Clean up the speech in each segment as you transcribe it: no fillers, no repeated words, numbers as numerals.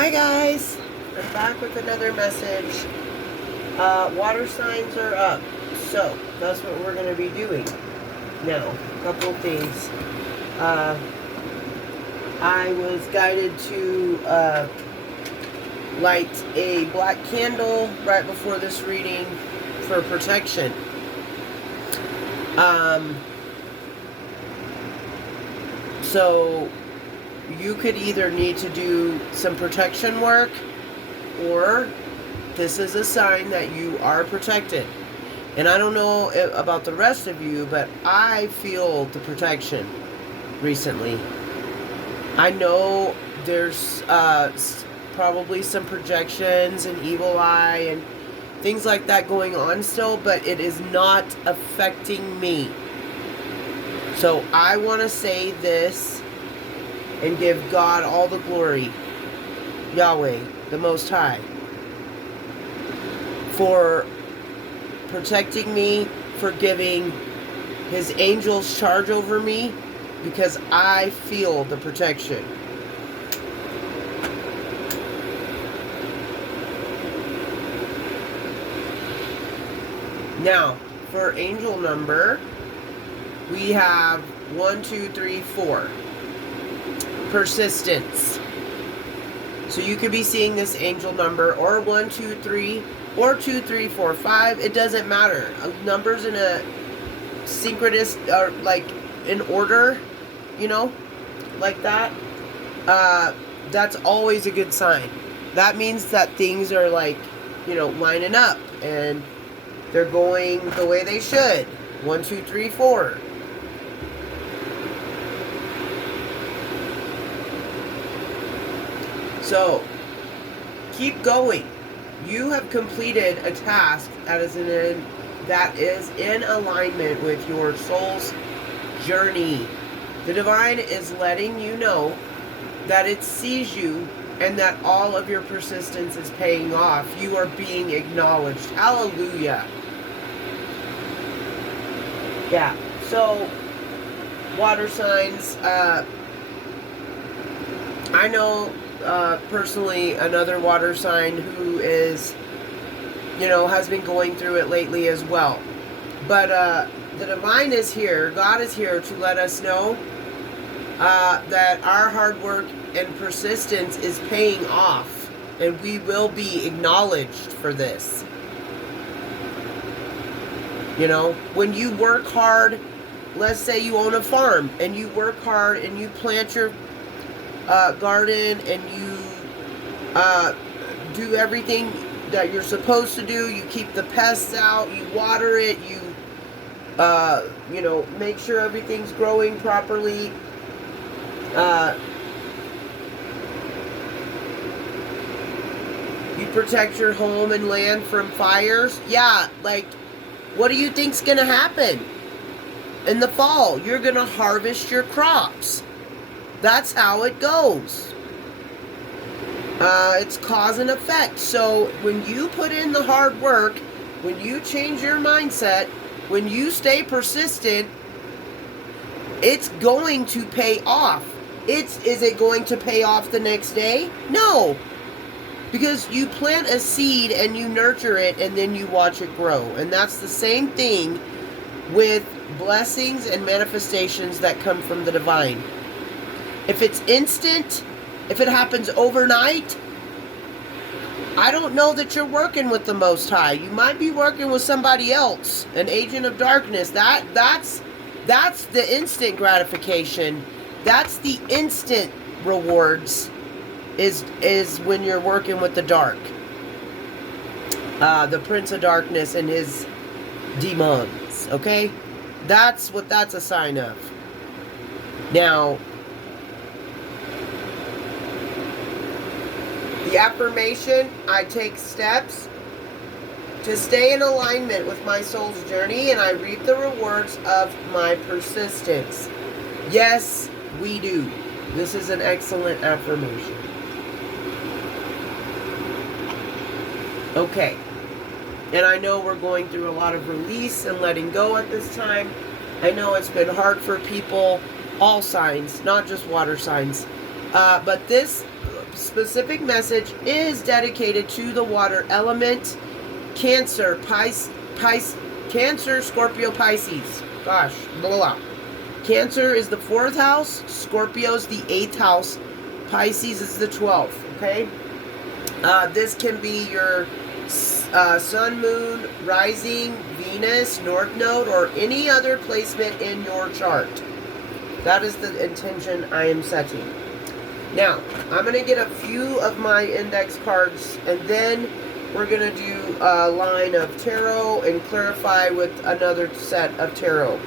Hi guys, I'm back with another message. Water signs are up, so that's what we're going to be doing. Now, a couple of things. I was guided to light a black candle right before this reading for protection. So you could either need to do some protection work, or this is a sign that you are protected. And I don't know about the rest of you, but I feel the protection recently. I know there's probably some projections and evil eye and things like that going on still, but it is not affecting me. So I want to say this and give God all the glory, Yahweh, the Most High, for protecting me, for giving His angels charge over me, because I feel the protection. Now, for angel number, we have 1, 2, 3, 4. Persistence. So you could be seeing this angel number, or 1, 2, 3, or 2, 3, 4, 5. It doesn't matter. Numbers in a synchronous, or like in order, like that. That's always a good sign. That means that things are like, lining up and they're going the way they should. 1, 2, 3, 4. So, keep going. You have completed a task that is in alignment with your soul's journey. The divine is letting you know that it sees you and that all of your persistence is paying off. You are being acknowledged. Hallelujah. Yeah. So, water signs. I know personally another water sign who is, has been going through it lately as well. But the divine is here. God is here to let us know that our hard work and persistence is paying off, and we will be acknowledged for this. When you work hard, let's say you own a farm and you work hard and you plant your garden and you do everything that you're supposed to do. You keep the pests out, you water it, you make sure everything's growing properly. You protect your home and land from fires. Yeah, what do you think's gonna happen in the fall? You're gonna harvest your crops. That's how it goes. It's cause and effect. So when you put in the hard work, when you change your mindset, when you stay persistent, it's going to pay off. Is it going to pay off the next day? No. Because you plant a seed and you nurture it and then you watch it grow. And that's the same thing with blessings and manifestations that come from the divine. If it's instant, if it happens overnight, I don't know that you're working with the Most High. You might be working with somebody else, an agent of darkness. That's the instant gratification. That's the instant rewards. Is when you're working with the dark, the Prince of Darkness and his demons. Okay, that's what that's a sign of. Now, the affirmation: I take steps to stay in alignment with my soul's journey, and I reap the rewards of my persistence. Yes, we do. This is an excellent affirmation. Okay, and I know we're going through a lot of release and letting go at this time. I know it's been hard for people, all signs, not just water signs. But this specific message is dedicated to the water element. Cancer, Cancer, Scorpio, Pisces. Gosh, blah, blah. Cancer is the 4th house. Scorpio is the 8th house. Pisces is the 12th. Okay? This can be your sun, moon, rising, Venus, north node, or any other placement in your chart. That is the intention I am setting. Now, I'm going to get a few of my index cards, and then we're going to do a line of tarot and clarify with another set of tarot.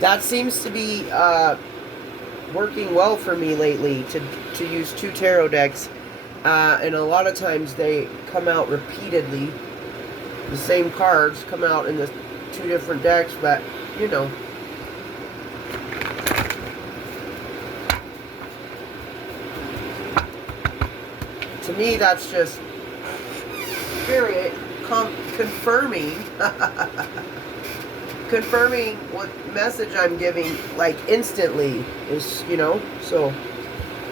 That seems to be working well for me lately, to use 2 tarot decks. And a lot of times they come out repeatedly. The same cards come out in the 2 different decks, but, you know. To me, that's just Spirit confirming confirming what message I'm giving, like, instantly. Is, you know, so.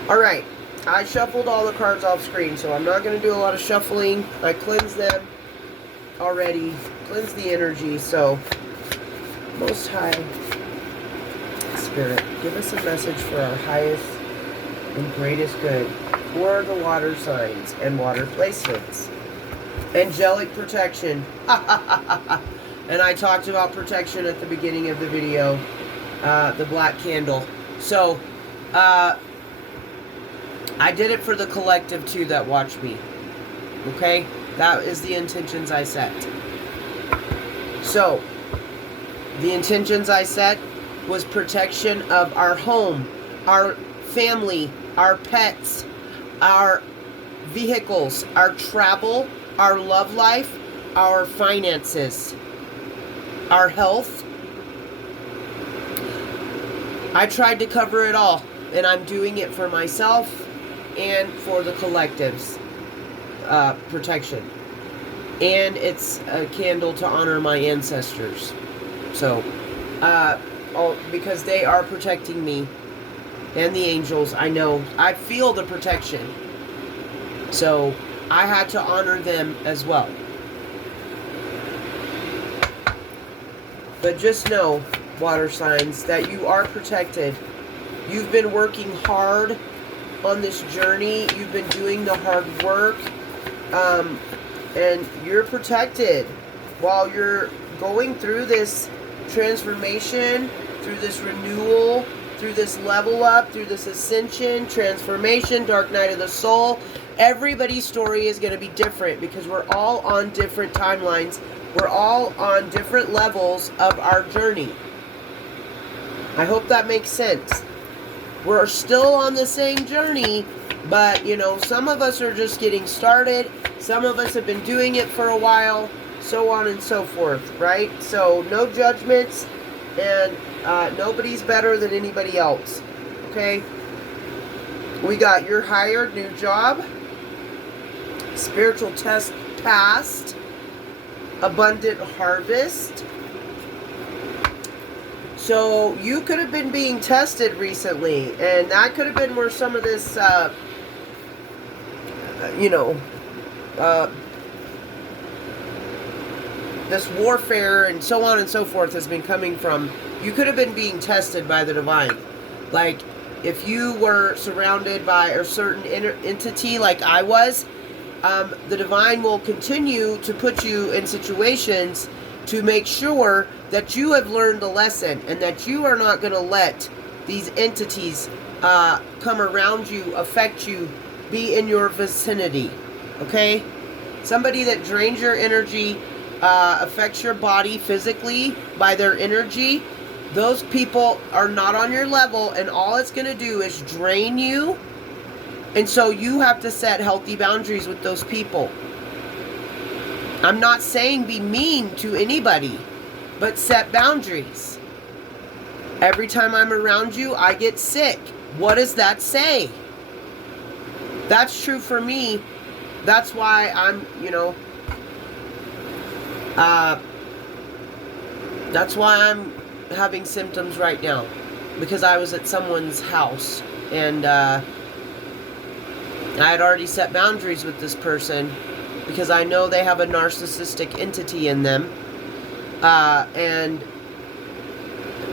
Alright. I shuffled all the cards off screen, so I'm not going to do a lot of shuffling. I cleansed them already. Cleansed the energy, so. Most High Spirit, give us a message for our highest and greatest good for the water signs and water placements. Angelic protection. And I talked about protection at the beginning of the video. The black candle. So, I did it for the collective too that watch me. Okay? That is the intentions I set. So, the intentions I set was protection of our home, our family, our pets, our vehicles, our travel, our love life, our finances, our health. I tried to cover it all, and I'm doing it for myself and for the collective's protection. And it's a candle to honor my ancestors. So, because they are protecting me and the angels. I know. I feel the protection. So, I had to honor them as well. But just know, water signs, that you are protected. You've been working hard on this journey. You've been doing the hard work. And you're protected while you're going through this transformation, through this renewal, through this level up, through this ascension, transformation, dark night of the soul. Everybody's story is going to be different because we're all on different timelines. We're all on different levels of our journey. I hope that makes sense. We're still on the same journey, but, you know, some of us are just getting started. Some of us have been doing it for a while, so on and so forth, right? So, no judgments, and nobody's better than anybody else, okay? We got your hired new job, spiritual test passed, abundant harvest. So you could have been being tested recently, and that could have been where some of this, this warfare and so on and so forth has been coming from. You could have been being tested by the divine. Like, if you were surrounded by a certain entity like I was, the divine will continue to put you in situations to make sure that you have learned the lesson and that you are not going to let these entities come around you, affect you, be in your vicinity. Okay? Somebody that drains your energy, affects your body physically by their energy, those people are not on your level, and all it's going to do is drain you. And so you have to set healthy boundaries with those people. I'm not saying be mean to anybody, but set boundaries. Every time I'm around you, I get sick. What does that say? That's true for me. That's why I'm, that's why I'm having symptoms right now. Because I was at someone's house and I had already set boundaries with this person because I know they have a narcissistic entity in them. And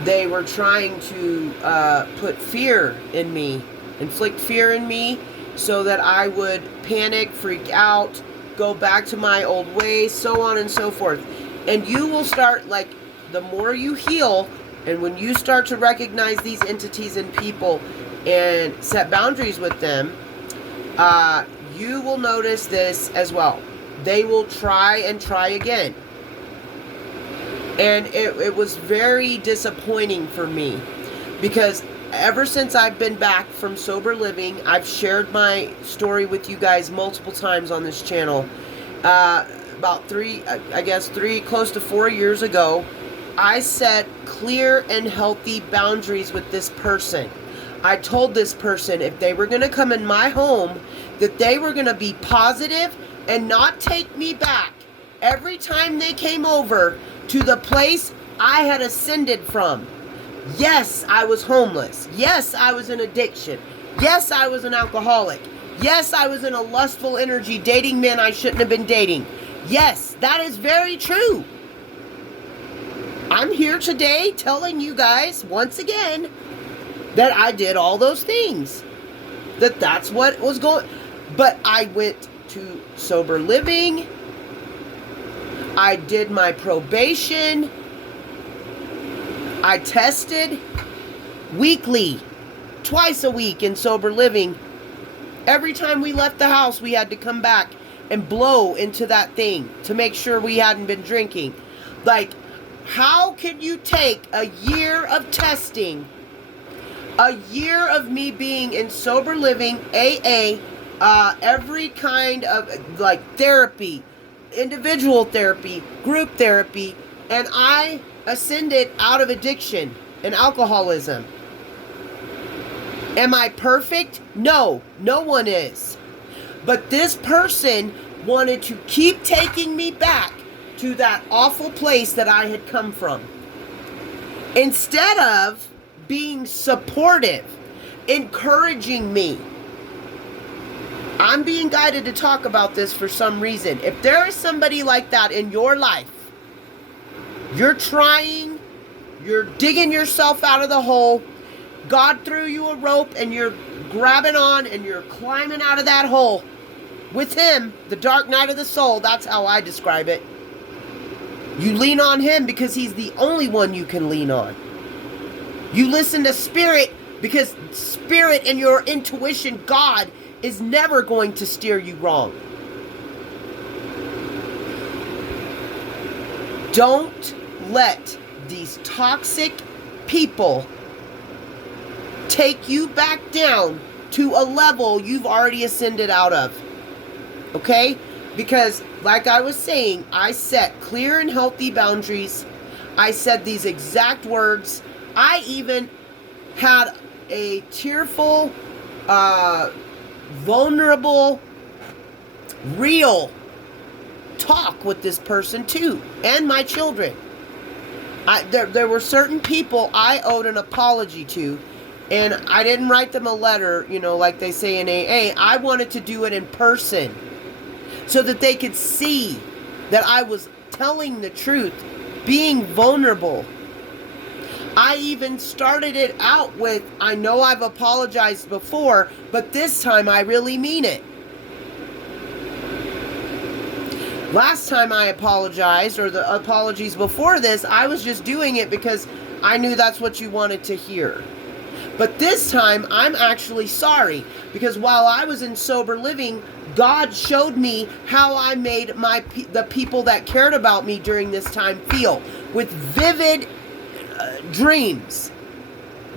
they were trying to put fear in me, inflict fear in me, so that I would panic, freak out, go back to my old ways, so on and so forth. And you will start, like, the more you heal, and when you start to recognize these entities and people and set boundaries with them, you will notice this as well. They will try and try again. And it was very disappointing for me, because ever since I've been back from sober living, I've shared my story with you guys multiple times on this channel. About three, close to 4 years ago, I set clear and healthy boundaries with this person. I told this person if they were going to come in my home, that they were going to be positive and not take me back every time they came over to the place I had ascended from. Yes, I was homeless. Yes, I was in addiction. Yes, I was an alcoholic. Yes, I was in a lustful energy dating men I shouldn't have been dating. Yes, that is very true. I'm here today telling you guys once again that I did all those things. That's what was going. But I went to sober living. I did my probation. I tested weekly, twice a week in sober living. Every time we left the house, we had to come back and blow into that thing to make sure we hadn't been drinking. Like, how can you take a year of testing, a year of me being in sober living, AA, every kind of, like, therapy, individual therapy, group therapy, and I ascended out of addiction and alcoholism. Am I perfect? No, no one is. But this person wanted to keep taking me back to that awful place that I had come from. Instead of being supportive, encouraging me. I'm being guided to talk about this for some reason. If there is somebody like that in your life, you're trying, you're digging yourself out of the hole, God threw you a rope and you're grabbing on and you're climbing out of that hole with Him, the dark night of the soul, that's how I describe it. You lean on Him because He's the only one you can lean on. You listen to Spirit because Spirit and your intuition, God, is never going to steer you wrong. Don't let these toxic people take you back down to a level you've already ascended out of. Okay? Because, like I was saying, I set clear and healthy boundaries. I said these exact words. I even had a tearful, vulnerable, real talk with this person too, and my children. There were certain people I owed an apology to, and I didn't write them a letter, like they say in AA. I wanted to do it in person so that they could see that I was telling the truth, being vulnerable. I even started it out with, I know I've apologized before, but this time I really mean it. Last time I apologized, or the apologies before this, I was just doing it because I knew that's what you wanted to hear. But this time, I'm actually sorry, because while I was in sober living, God showed me how I made the people that cared about me during this time feel, with vivid dreams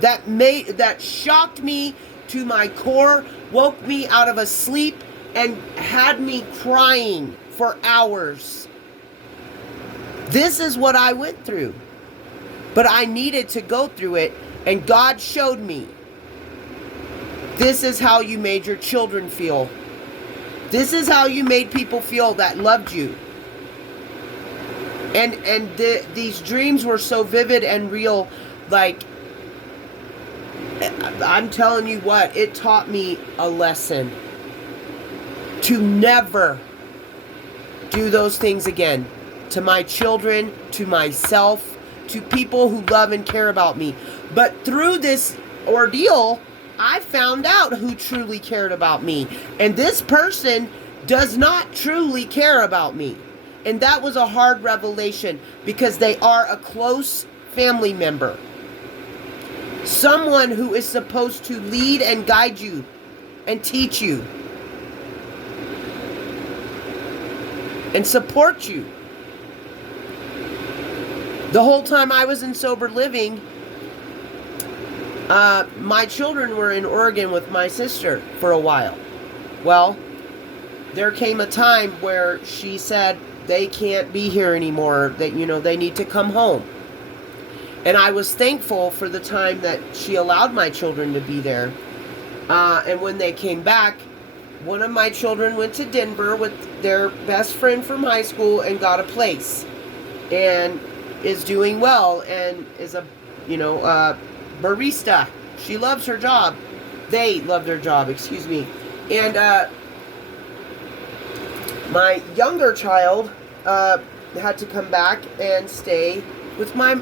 that shocked me to my core, woke me out of a sleep, and had me crying for hours. This is what I went through. But I needed to go through it, and God showed me. This is how you made your children feel. This is how you made people feel that loved you. And these dreams were so vivid and real, like, I'm telling you what, it taught me a lesson. to never do those things again. To my children, to myself, to people who love and care about me. But through this ordeal, I found out who truly cared about me. And this person does not truly care about me. And that was a hard revelation because they are a close family member. Someone who is supposed to lead and guide you and teach you and support you. The whole time I was in sober living, my children were in Oregon with my sister for a while. Well, there came a time where she said they can't be here anymore, that, they need to come home. And I was thankful for the time that she allowed my children to be there. And when they came back, one of my children went to Denver with their best friend from high school and got a place. And is doing well and is a barista. She loves her job. They love their job, excuse me. And my younger child had to come back and stay with my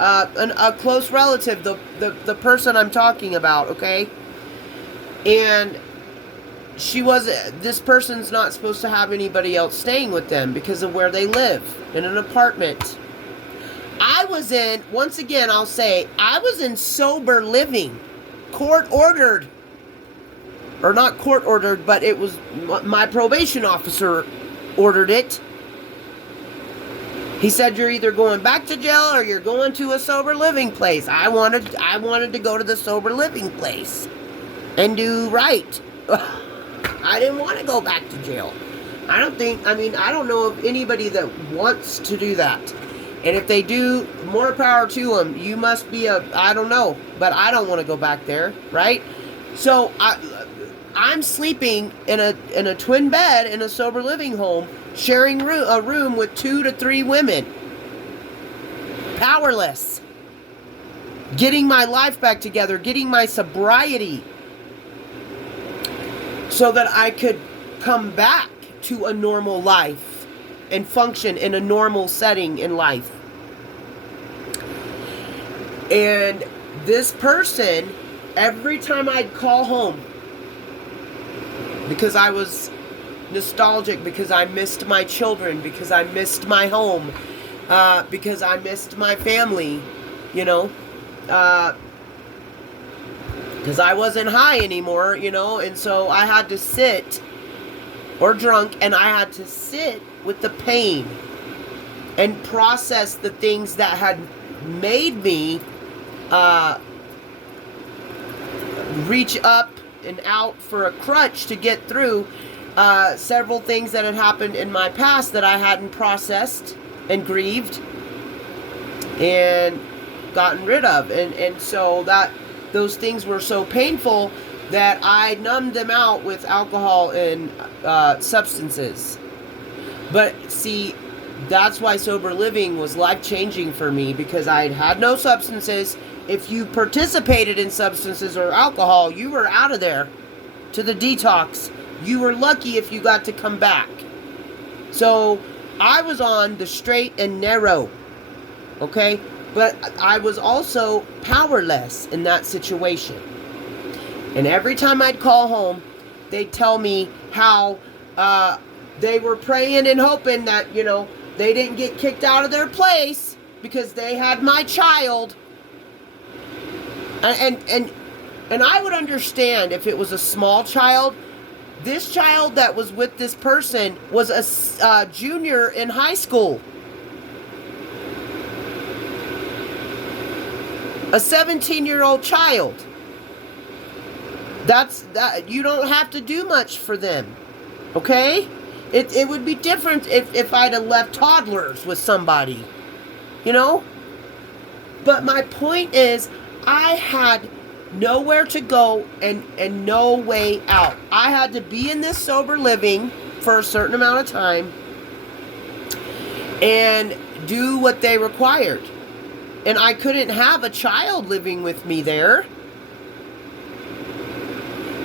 a close relative, the person I'm talking about, okay? And this person's not supposed to have anybody else staying with them because of where they live, in an apartment. I was in, once again, I'll say, I was in sober living, court ordered, or not court ordered, but it was my probation officer ordered it. He said, you're either going back to jail or you're going to a sober living place. I wanted to go to the sober living place and do right. I didn't want to go back to jail. I don't know of anybody that wants to do that. And if they do, more power to them. You must be I don't know, but I don't want to go back there, right? So I'm sleeping in a twin bed in a sober living home, sharing a room with 2 to 3 women. Powerless. Getting my life back together, getting my sobriety, so that I could come back to a normal life and function in a normal setting in life. And this person, every time I'd call home, because I was nostalgic, because I missed my children, because I missed my home, because I missed my family, because I wasn't high anymore, and so I had to sit, or drunk, and I had to sit with the pain and process the things that had made me reach up and out for a crutch to get through several things that had happened in my past that I hadn't processed and grieved and gotten rid of. And so those things were so painful that I numbed them out with alcohol and substances. But see, that's why sober living was life-changing for me, because I had no substances. If you participated in substances or alcohol, you were out of there to the detox. You were lucky if you got to come back. So I was on the straight and narrow, okay? But I was also powerless in that situation. And every time I'd call home, they'd tell me how they were praying and hoping that, they didn't get kicked out of their place because they had my child. And I would understand if it was a small child. This child that was with this person was a junior in high school. A 17-year-old child. That you don't have to do much for them. Okay? It would be different if I'd have left toddlers with somebody. But my point is, I had nowhere to go and no way out. I had to be in this sober living for a certain amount of time and do what they required. And I couldn't have a child living with me there.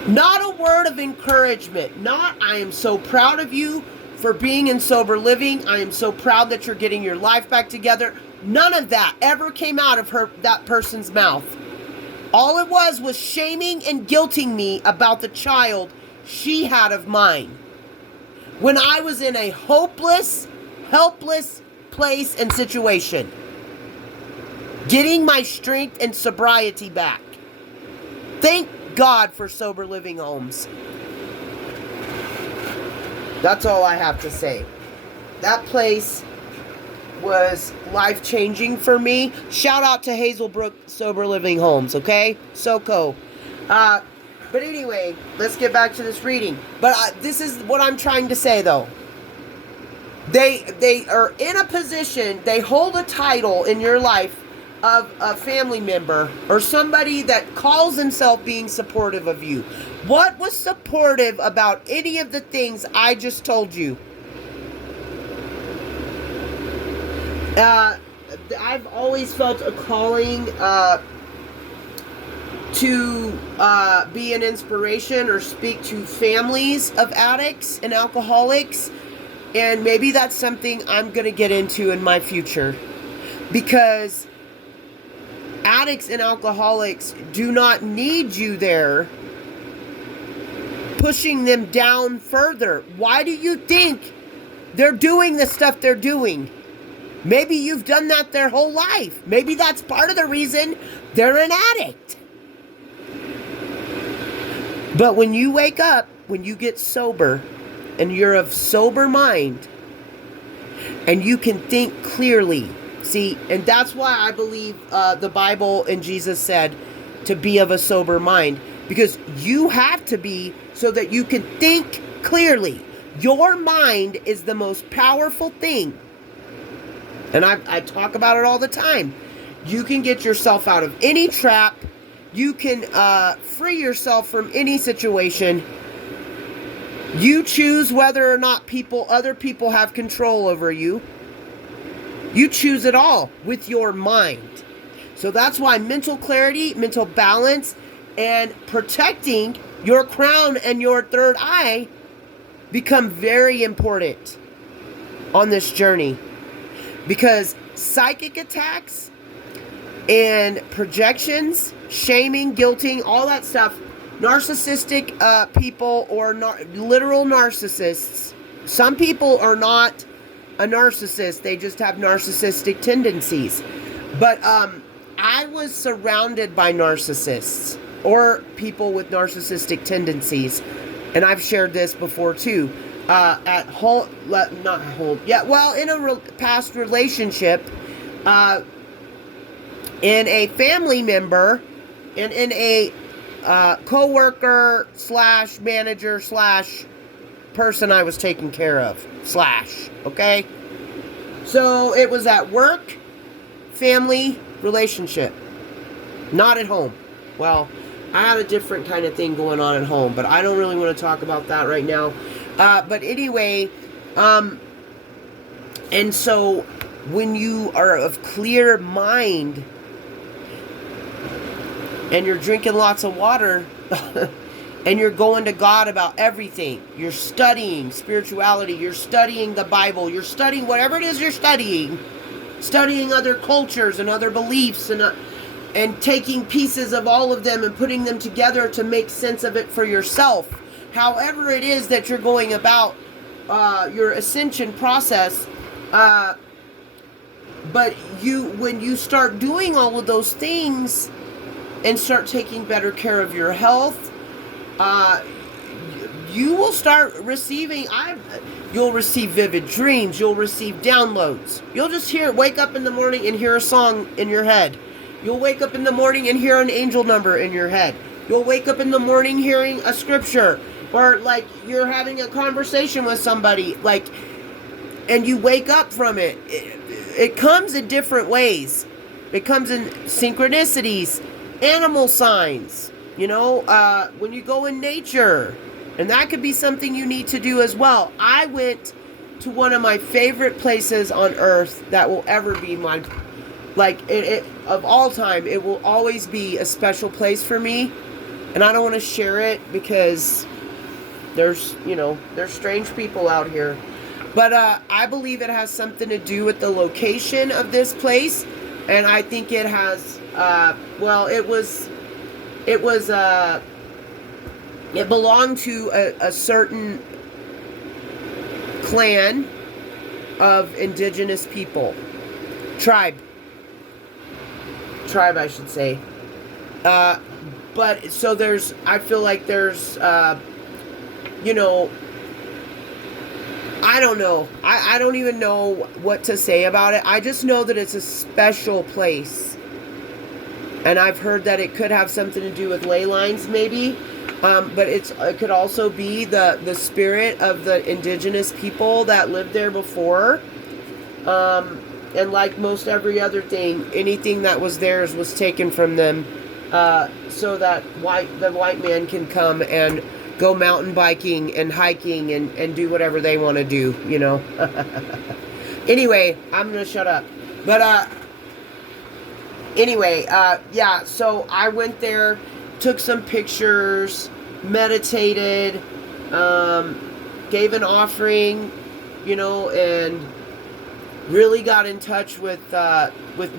Not a word of encouragement. Not, I am so proud of you for being in sober living. I am so proud that you're getting your life back together. None of that ever came out of that person's mouth. All it was shaming and guilting me about the child she had of mine. When I was in a hopeless, helpless place and situation. Getting my strength and sobriety back. Thank God for Sober Living Homes. That's all I have to say. That place was life-changing for me. Shout out to Hazelbrook Sober Living Homes, okay? SoCo. But anyway, let's get back to this reading. But this is what I'm trying to say, though. They are in a position, they hold a title in your life of a family member or somebody that calls himself being supportive of you. What was supportive about any of the things I just told you? I've always felt a calling to be an inspiration or speak to families of addicts and alcoholics. And maybe that's something I'm going to get into in my future. Because addicts and alcoholics do not need you there pushing them down further. Why do you think they're doing the stuff they're doing? Maybe you've done that their whole life. Maybe that's part of the reason they're an addict. But when you wake up, when you get sober, and you're of sober mind, and you can think clearly. See, and that's why I believe the Bible and Jesus said to be of a sober mind. Because you have to be so that you can think clearly. Your mind is the most powerful thing. And I talk about it all the time. You can get yourself out of any trap. You can free yourself from any situation. You choose whether or not other people have control over you. You choose it all with your mind. So that's why mental clarity, mental balance, and protecting your crown and your third eye become very important on this journey. Because psychic attacks and projections, shaming, guilting, all that stuff, narcissistic people or literal narcissists. Some people are not a narcissist. They just have narcissistic tendencies. But I was surrounded by narcissists or people with narcissistic tendencies. And I've shared this before too. In a past relationship, in a family member, and in a co-worker / manager / person I was taking care of / okay? So it was at work, family, relationship, not at home. Well, I had a different kind of thing going on at home, but I don't really want to talk about that right now. But anyway, and so when you are of clear mind and you're drinking lots of water and you're going to God about everything, you're studying spirituality, you're studying the Bible, you're studying whatever it is you're studying other cultures and other beliefs and taking pieces of all of them and putting them together to make sense of it for yourself. However it is that you're going about your ascension process, but when you start doing all of those things and start taking better care of your health, you will start receiving, you'll receive vivid dreams, you'll receive downloads. You'll just wake up in the morning and hear a song in your head. You'll wake up in the morning and hear an angel number in your head. You'll wake up in the morning hearing a scripture, or like you're having a conversation with somebody, and you wake up from it. It comes in different ways. It comes in synchronicities, animal signs, when you go in nature. And that could be something you need to do as well. I went to one of my favorite places on earth that will ever be my, of all time, it will always be a special place for me. And I don't want to share it because there's strange people out here. But I believe it has something to do with the location of this place. And I think it has, it belonged to a certain clan of indigenous people. Tribe, I should say. But so I feel like there's, I don't know. I don't even know what to say about it. I just know that it's a special place. And I've heard that it could have something to do with ley lines, maybe. But it could also be the spirit of the indigenous people that lived there before. And like most every other thing, anything that was theirs was taken from them. So that the white man can come and go mountain biking and hiking and do whatever they want to do, Anyway, I'm going to shut up. But, anyway, yeah, so I went there, took some pictures, meditated, gave an offering, and really got in touch with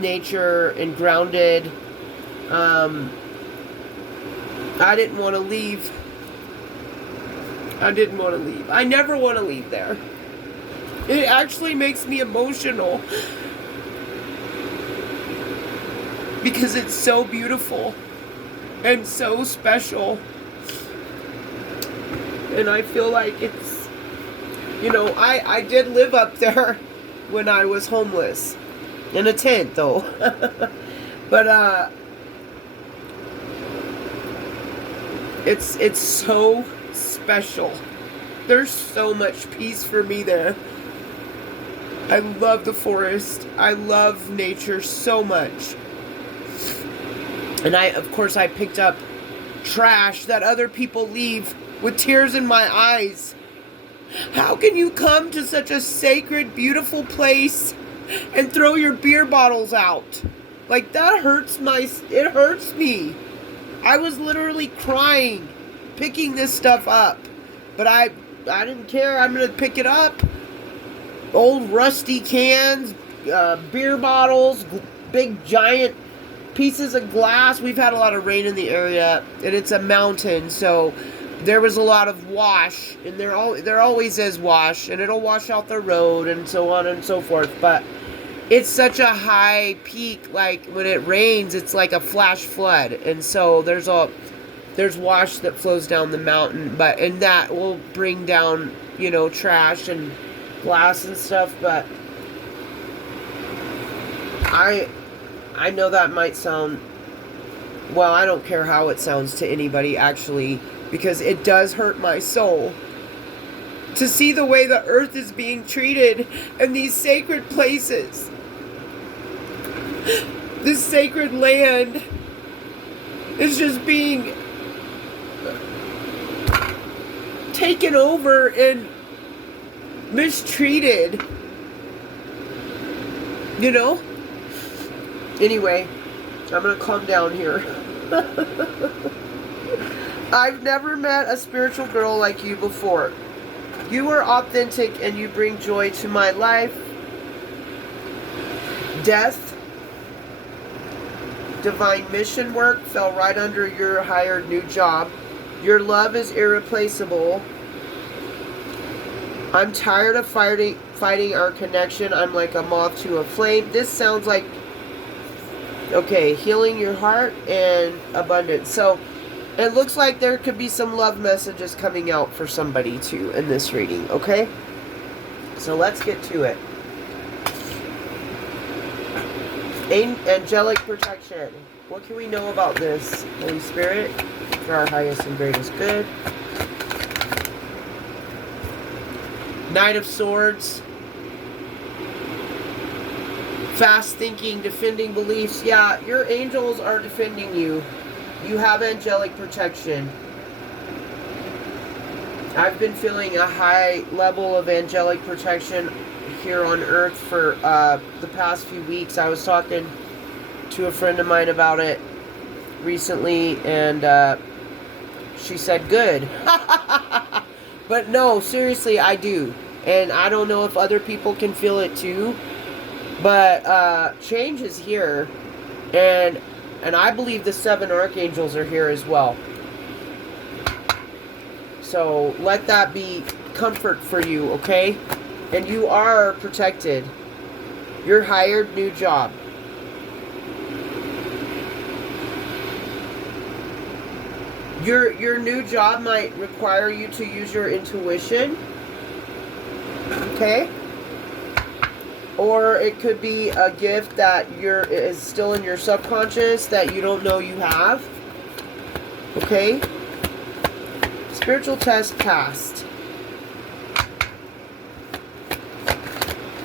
nature and grounded. I didn't want to leave. I never want to leave there. It actually makes me emotional. Because it's so beautiful. And so special. And I feel like it's, I did live up there when I was homeless. In a tent, though. But, it's so special. There's so much peace for me there. I love the forest. I love nature so much. And of course, I picked up trash that other people leave with tears in my eyes. How can you come to such a sacred, beautiful place and throw your beer bottles out? Like, it hurts me. I was literally crying, picking this stuff up. But I didn't care. I'm going to pick it up. Old rusty cans, beer bottles, big giant pieces of glass. We've had a lot of rain in the area, and it's a mountain, so there was a lot of wash, and there always is wash, and it'll wash out the road and so on and so forth. But it's such a high peak, like when it rains, it's like a flash flood, and so there's wash that flows down the mountain, and that will bring down, trash and glass and stuff. But I know that might sound, well, I don't care how it sounds to anybody, actually, because it does hurt my soul to see the way the earth is being treated and these sacred places. This sacred land is just being taken over and mistreated. Anyway, I'm going to calm down here. I've never met a spiritual girl like you before. You are authentic and you bring joy to my life. Death, divine mission work fell right under your hired new job. Your love is irreplaceable. I'm tired of fighting our connection. I'm like a moth to a flame. This sounds like, okay, healing your heart and abundance. So it looks like there could be some love messages coming out for somebody too in this reading, okay? So let's get to it. Angelic protection. What can we know about this? Holy Spirit, for our highest and greatest good. Knight of Swords. Fast thinking, defending beliefs. Yeah, your angels are defending you. You have angelic protection. I've been feeling a high level of angelic protection here on Earth for the past few weeks. I was talking to a friend of mine about it recently, and She said, good. But no, seriously, I do. And I don't know if other people can feel it too. But change is here. And I believe the 7 archangels are here as well. So let that be comfort for you, okay? And you are protected. You're hired, new job. Your new job might require you to use your intuition. Okay? Or it could be a gift that is still in your subconscious that you don't know you have. Okay? Spiritual test passed.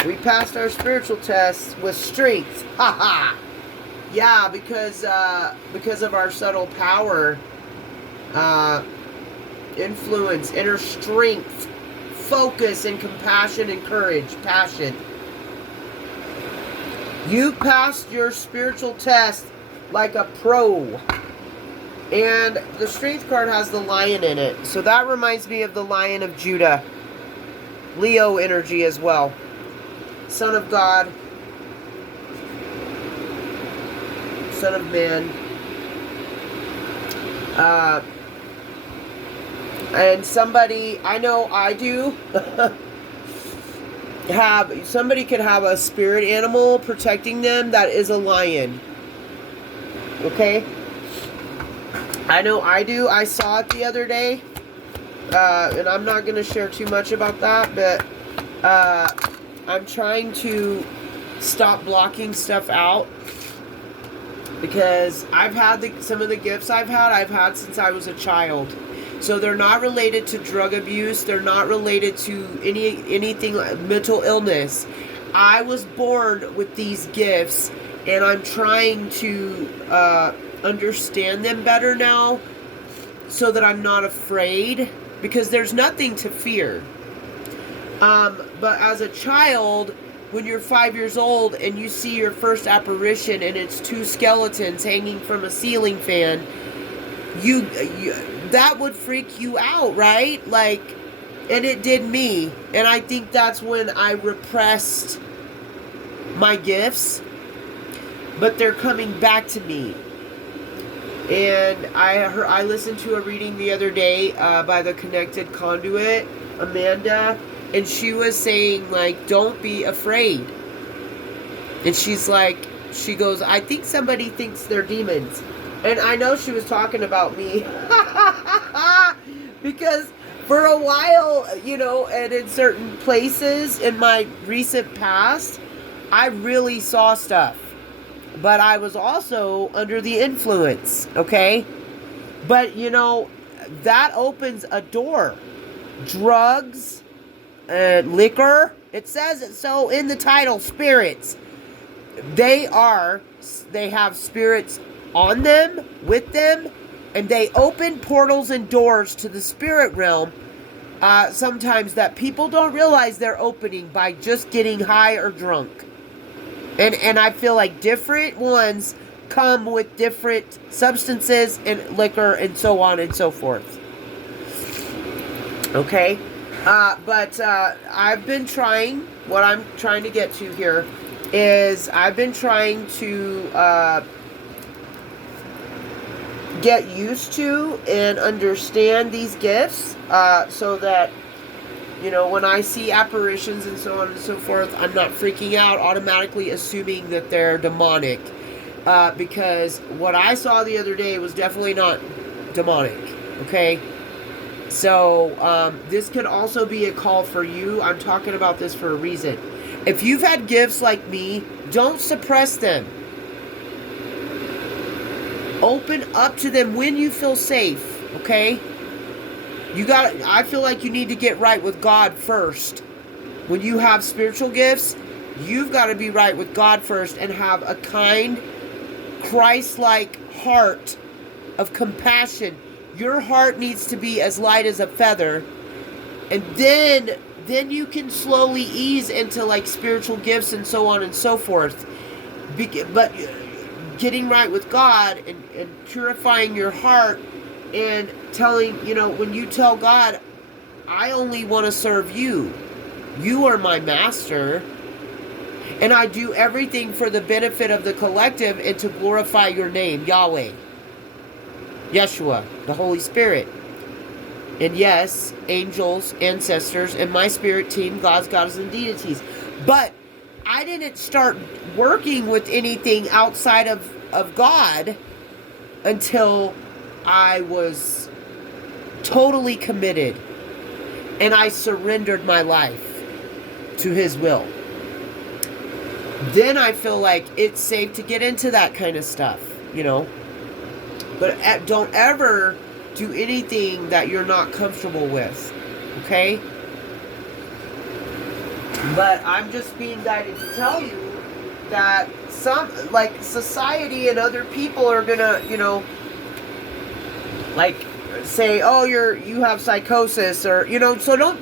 We passed our spiritual test with strength. Haha. Yeah, because of our subtle power, influence, inner strength, focus, and compassion and courage, passion. You passed your spiritual test like a pro. And the strength card has the lion in it. So that reminds me of the Lion of Judah. Leo energy as well. Son of God. Son of Man. And somebody, I know I do, somebody could have a spirit animal protecting them that is a lion. Okay? I know I do. I saw it the other day. And I'm not going to share too much about that, but I'm trying to stop blocking stuff out. Because I've had some of the gifts I've had since I was a child. So they're not related to drug abuse. They're not related to anything like mental illness. I was born with these gifts, and I'm trying to understand them better now so that I'm not afraid, because there's nothing to fear. But as a child, when you're 5 years old and you see your first apparition and it's 2 skeletons hanging from a ceiling fan, you that would freak you out, right? Like, and it did me. And I think that's when I repressed my gifts, but they're coming back to me. And I listened to a reading the other day by the Connected Conduit, Amanda, and she was saying, like, don't be afraid. And she's like, she goes, I think somebody thinks they're demons. And I know she was talking about me. Because for a while, you know, and in certain places in my recent past, I really saw stuff. But I was also under the influence, okay? But, you know, that opens a door. Drugs, liquor, it says it so in the title, spirits. They have spirits on them, with them, and they open portals and doors to the spirit realm sometimes that people don't realize they're opening by just getting high or drunk. And I feel like different ones come with different substances and liquor and so on and so forth. Okay? But I've been trying, what I'm trying to get to here is I've been trying to get used to and understand these gifts so that, you know, when I see apparitions and so on and so forth, I'm not freaking out, automatically assuming that they're demonic. Because what I saw the other day was definitely not demonic, okay? So, this could also be a call for you. I'm talking about this for a reason. If you've had gifts like me, don't suppress them. Open up to them when you feel safe, okay? I feel like you need to get right with God first. When you have spiritual gifts, you've got to be right with God first and have a kind, Christ-like heart of compassion. Your heart needs to be as light as a feather. And then you can slowly ease into like spiritual gifts and so on and so forth. But getting right with God and purifying your heart and telling, when you tell God, I only want to serve you. You are my master. And I do everything for the benefit of the collective and to glorify your name, Yahweh, Yeshua, the Holy Spirit. And yes, angels, ancestors, and my spirit team, gods, goddesses, and deities. But I didn't start working with anything outside of God until I was totally committed and I surrendered my life to His will. Then I feel like it's safe to get into that kind of stuff, But don't ever do anything that you're not comfortable with, okay? But I'm just being guided to tell you that some, like, society and other people are gonna, say, oh, you have psychosis, or, so don't,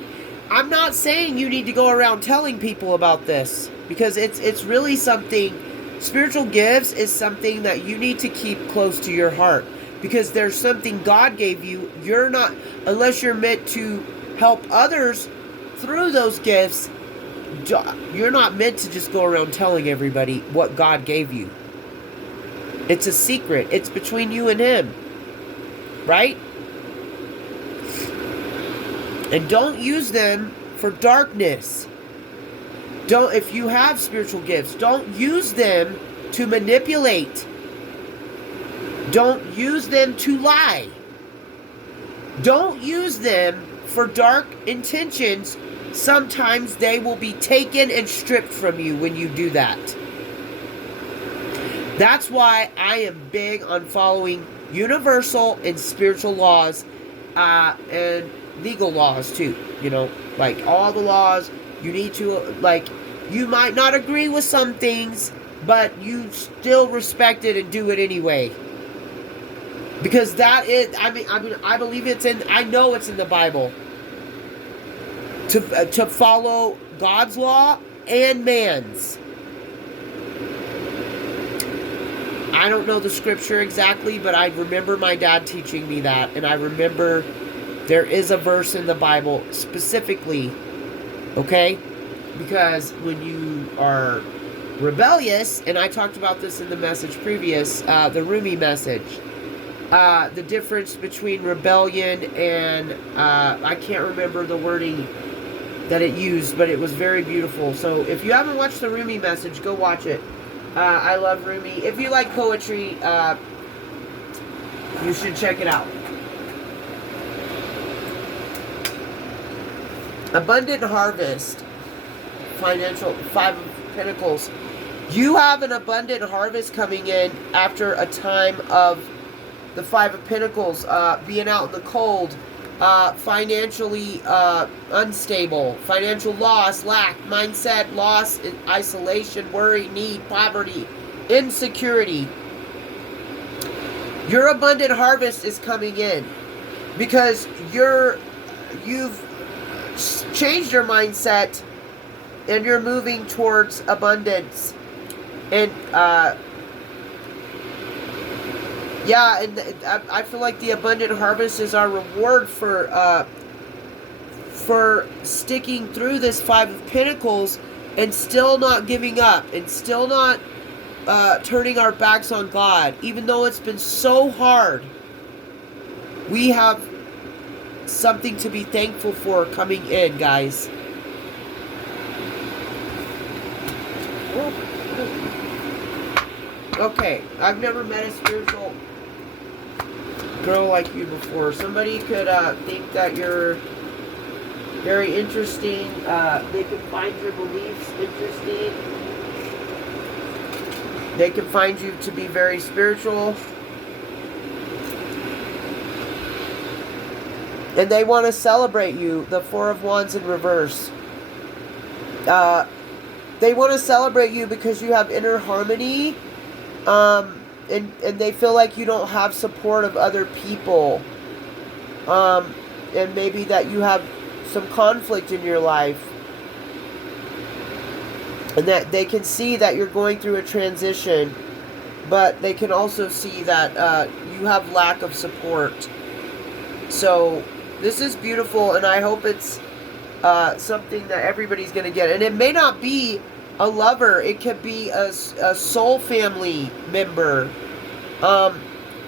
I'm not saying you need to go around telling people about this, because it's really something, spiritual gifts is something that you need to keep close to your heart, because there's something God gave you. You're not, unless you're meant to help others through those gifts, you're not meant to just go around telling everybody what God gave you. It's a secret. It's between you and Him. Right? And don't use them for darkness. If you have spiritual gifts, don't use them to manipulate. Don't use them to lie. Don't use them for dark intentions. Sometimes they will be taken and stripped from you when you do that. That's why I am big on following universal and spiritual laws, and legal laws too. Like all the laws, you need to, like, you might not agree with some things, but you still respect it and do it anyway. Because that is, I believe I know it's in the Bible. To follow God's law and man's. I don't know the scripture exactly, but I remember my dad teaching me that. And I remember there is a verse in the Bible specifically, okay? Because when you are rebellious, and I talked about this in the message previous, the Rumi message, the difference between rebellion and, I can't remember the wording that it used, but it was very beautiful. So if you haven't watched the Rumi message, go watch it. I love Rumi. If you like poetry, you should check it out. Abundant harvest. Financial, 5 of Pentacles. You have an abundant harvest coming in after a time of the 5 of Pentacles, being out in the cold, financially unstable, financial loss, lack, mindset, loss, isolation, worry, need, poverty, insecurity. Your abundant harvest is coming in because you've changed your mindset and you're moving towards abundance. And yeah, and I feel like the abundant harvest is our reward for sticking through this 5 of Pentacles and still not giving up and still not turning our backs on God. Even though it's been so hard, we have something to be thankful for coming in, guys. Okay, I've never met a spiritual girl like you before. Somebody could think that you're very interesting. They can find your beliefs interesting. They can find you to be very spiritual. And they want to celebrate you. The 4 of Wands in reverse. They want to celebrate you because you have inner harmony. And they feel like you don't have support of other people. And maybe that you have some conflict in your life. And that they can see that you're going through a transition. But they can also see that you have lack of support. So this is beautiful, and I hope it's something that everybody's going to get. And it may not be a lover. It could be a soul family member.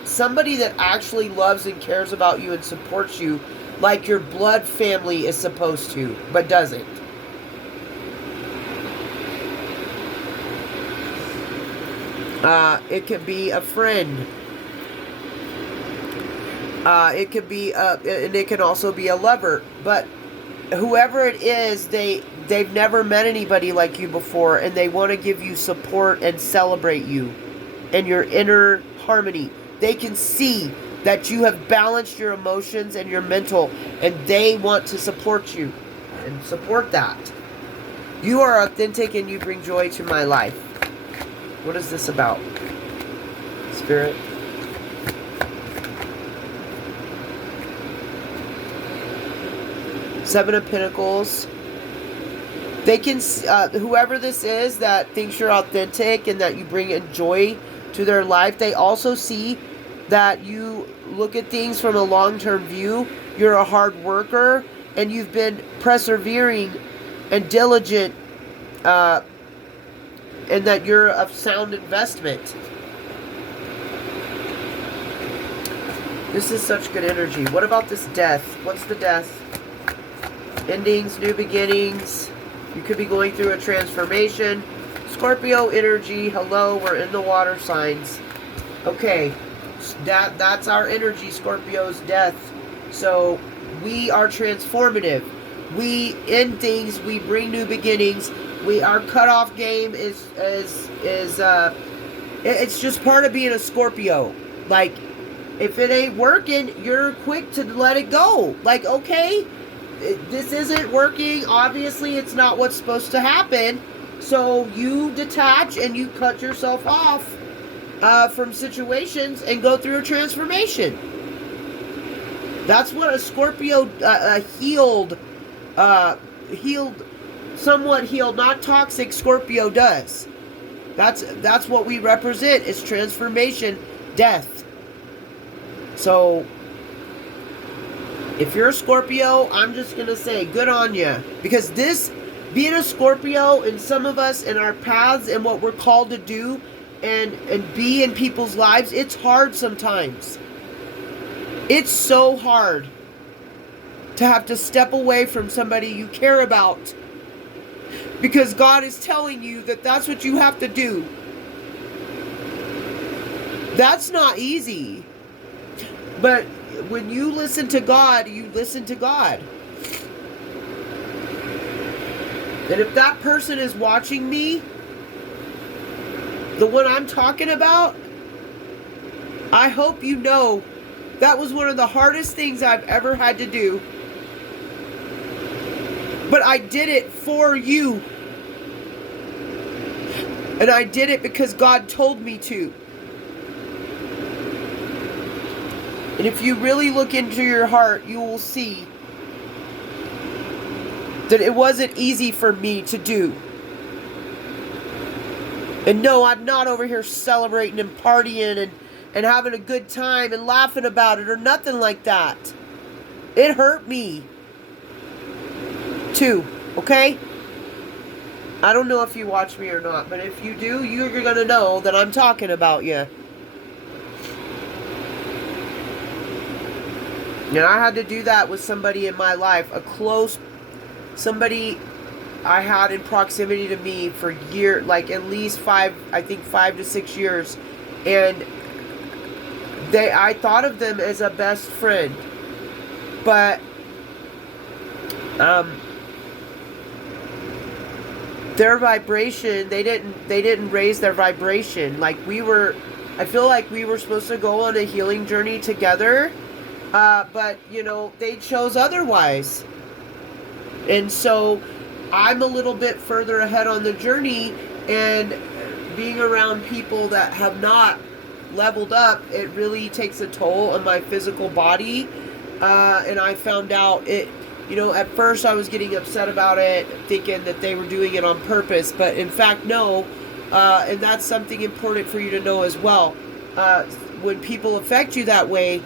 Somebody that actually loves and cares about you and supports you like your blood family is supposed to, but doesn't. It could be a friend. It could be, and it can also be a lover. But whoever it is, they've never met anybody like you before, and they want to give you support and celebrate you and your inner harmony. They can see that you have balanced your emotions and your mental, and they want to support you and support that. You are authentic and you bring joy to my life. What is this about? Spirit? Seven of Pentacles. They can, whoever this is that thinks you're authentic and that you bring joy to their life, they also see that you look at things from a long-term view. You're a hard worker, and you've been persevering and diligent, and that you're a sound investment. This is such good energy. What about this death? What's the death? Endings, new beginnings. You could be going through a transformation. Scorpio energy. Hello, we're in the water signs. Okay, that's our energy, Scorpio's death. So we are transformative. We end things. We bring new beginnings. Our cutoff game is it's just part of being a Scorpio. Like, if it ain't working, you're quick to let it go. Like, okay, this isn't working. Obviously, it's not what's supposed to happen. So you detach and you cut yourself off from situations and go through a transformation. That's what a Scorpio, somewhat healed, not toxic Scorpio does. That's what we represent, is transformation, death. So if you're a Scorpio, I'm just going to say good on you. Because this, being a Scorpio, and some of us in our paths and what we're called to do and be in people's lives, it's hard sometimes. It's so hard to have to step away from somebody you care about, because God is telling you that that's what you have to do. That's not easy. But when you listen to God, you listen to God. And if that person is watching me, the one I'm talking about, I hope you know that was one of the hardest things I've ever had to do. But I did it for you. And I did it because God told me to. And if you really look into your heart, you will see that it wasn't easy for me to do. And no, I'm not over here celebrating and partying and having a good time and laughing about it or nothing like that. It hurt me too, okay? I don't know if you watch me or not, but if you do, you're going to know that I'm talking about you. And I had to do that with somebody in my life, somebody I had in proximity to me for years, like at least 5 to 6 years. And I thought of them as a best friend. But their vibration, they didn't raise their vibration. Like I feel like we were supposed to go on a healing journey together. But, they chose otherwise. And so I'm a little bit further ahead on the journey, and being around people that have not leveled up, it really takes a toll on my physical body. And I found out at first I was getting upset about it, thinking that they were doing it on purpose. But in fact, no. And that's something important for you to know as well. When people affect you that way,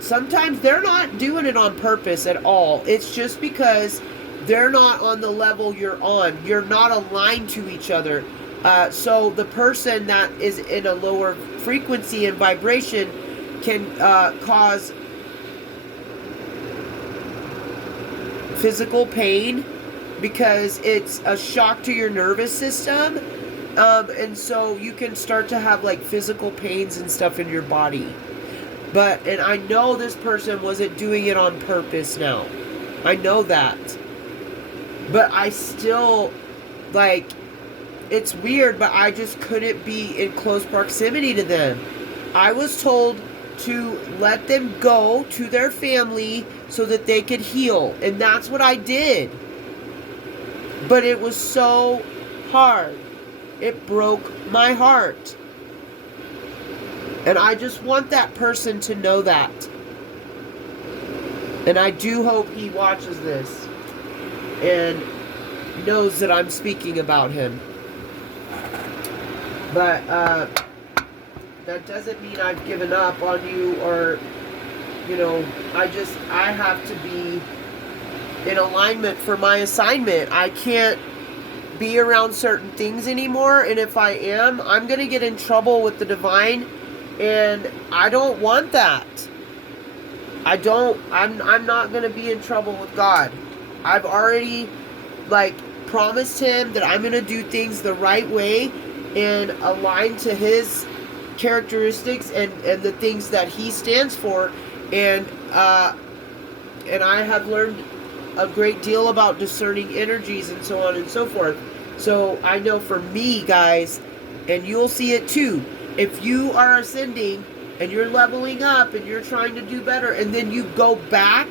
sometimes they're not doing it on purpose at all. It's just because they're not on the level you're on. You're not aligned to each other. So the person that is in a lower frequency and vibration can cause physical pain because it's a shock to your nervous system. And so you can start to have like physical pains and stuff in your body. And I know this person wasn't doing it on purpose now. I know that. But I still, like, it's weird, but I just couldn't be in close proximity to them. I was told to let them go to their family so that they could heal. And that's what I did. But it was so hard. It broke my heart. And I just want that person to know that. And I do hope he watches this and knows that I'm speaking about him. But that doesn't mean I've given up on you, or, you know, I have to be in alignment for my assignment. I can't be around certain things anymore, and if I am, I'm going to get in trouble with the divine, and I don't want that. I'm not going to be in trouble with God. I've already, like, promised him that I'm going to do things the right way and align to his characteristics and the things that he stands for, and I have learned a great deal about discerning energies and so on and so forth. So I know for me, guys, and you'll see it too, if you are ascending and you're leveling up and you're trying to do better, and then you go back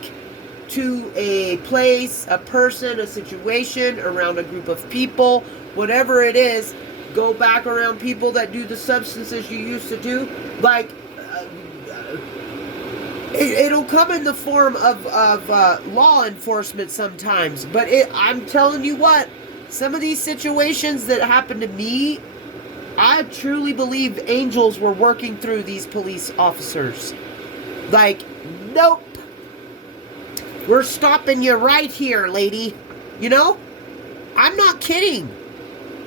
to a place, a person, a situation, around a group of people, whatever it is, go back around people that do the substances you used to do, like, it'll come in the form of law enforcement sometimes. But I'm telling you what, some of these situations that happened to me, I truly believe angels were working through these police officers. Like, nope, we're stopping you right here, lady. You know? I'm not kidding.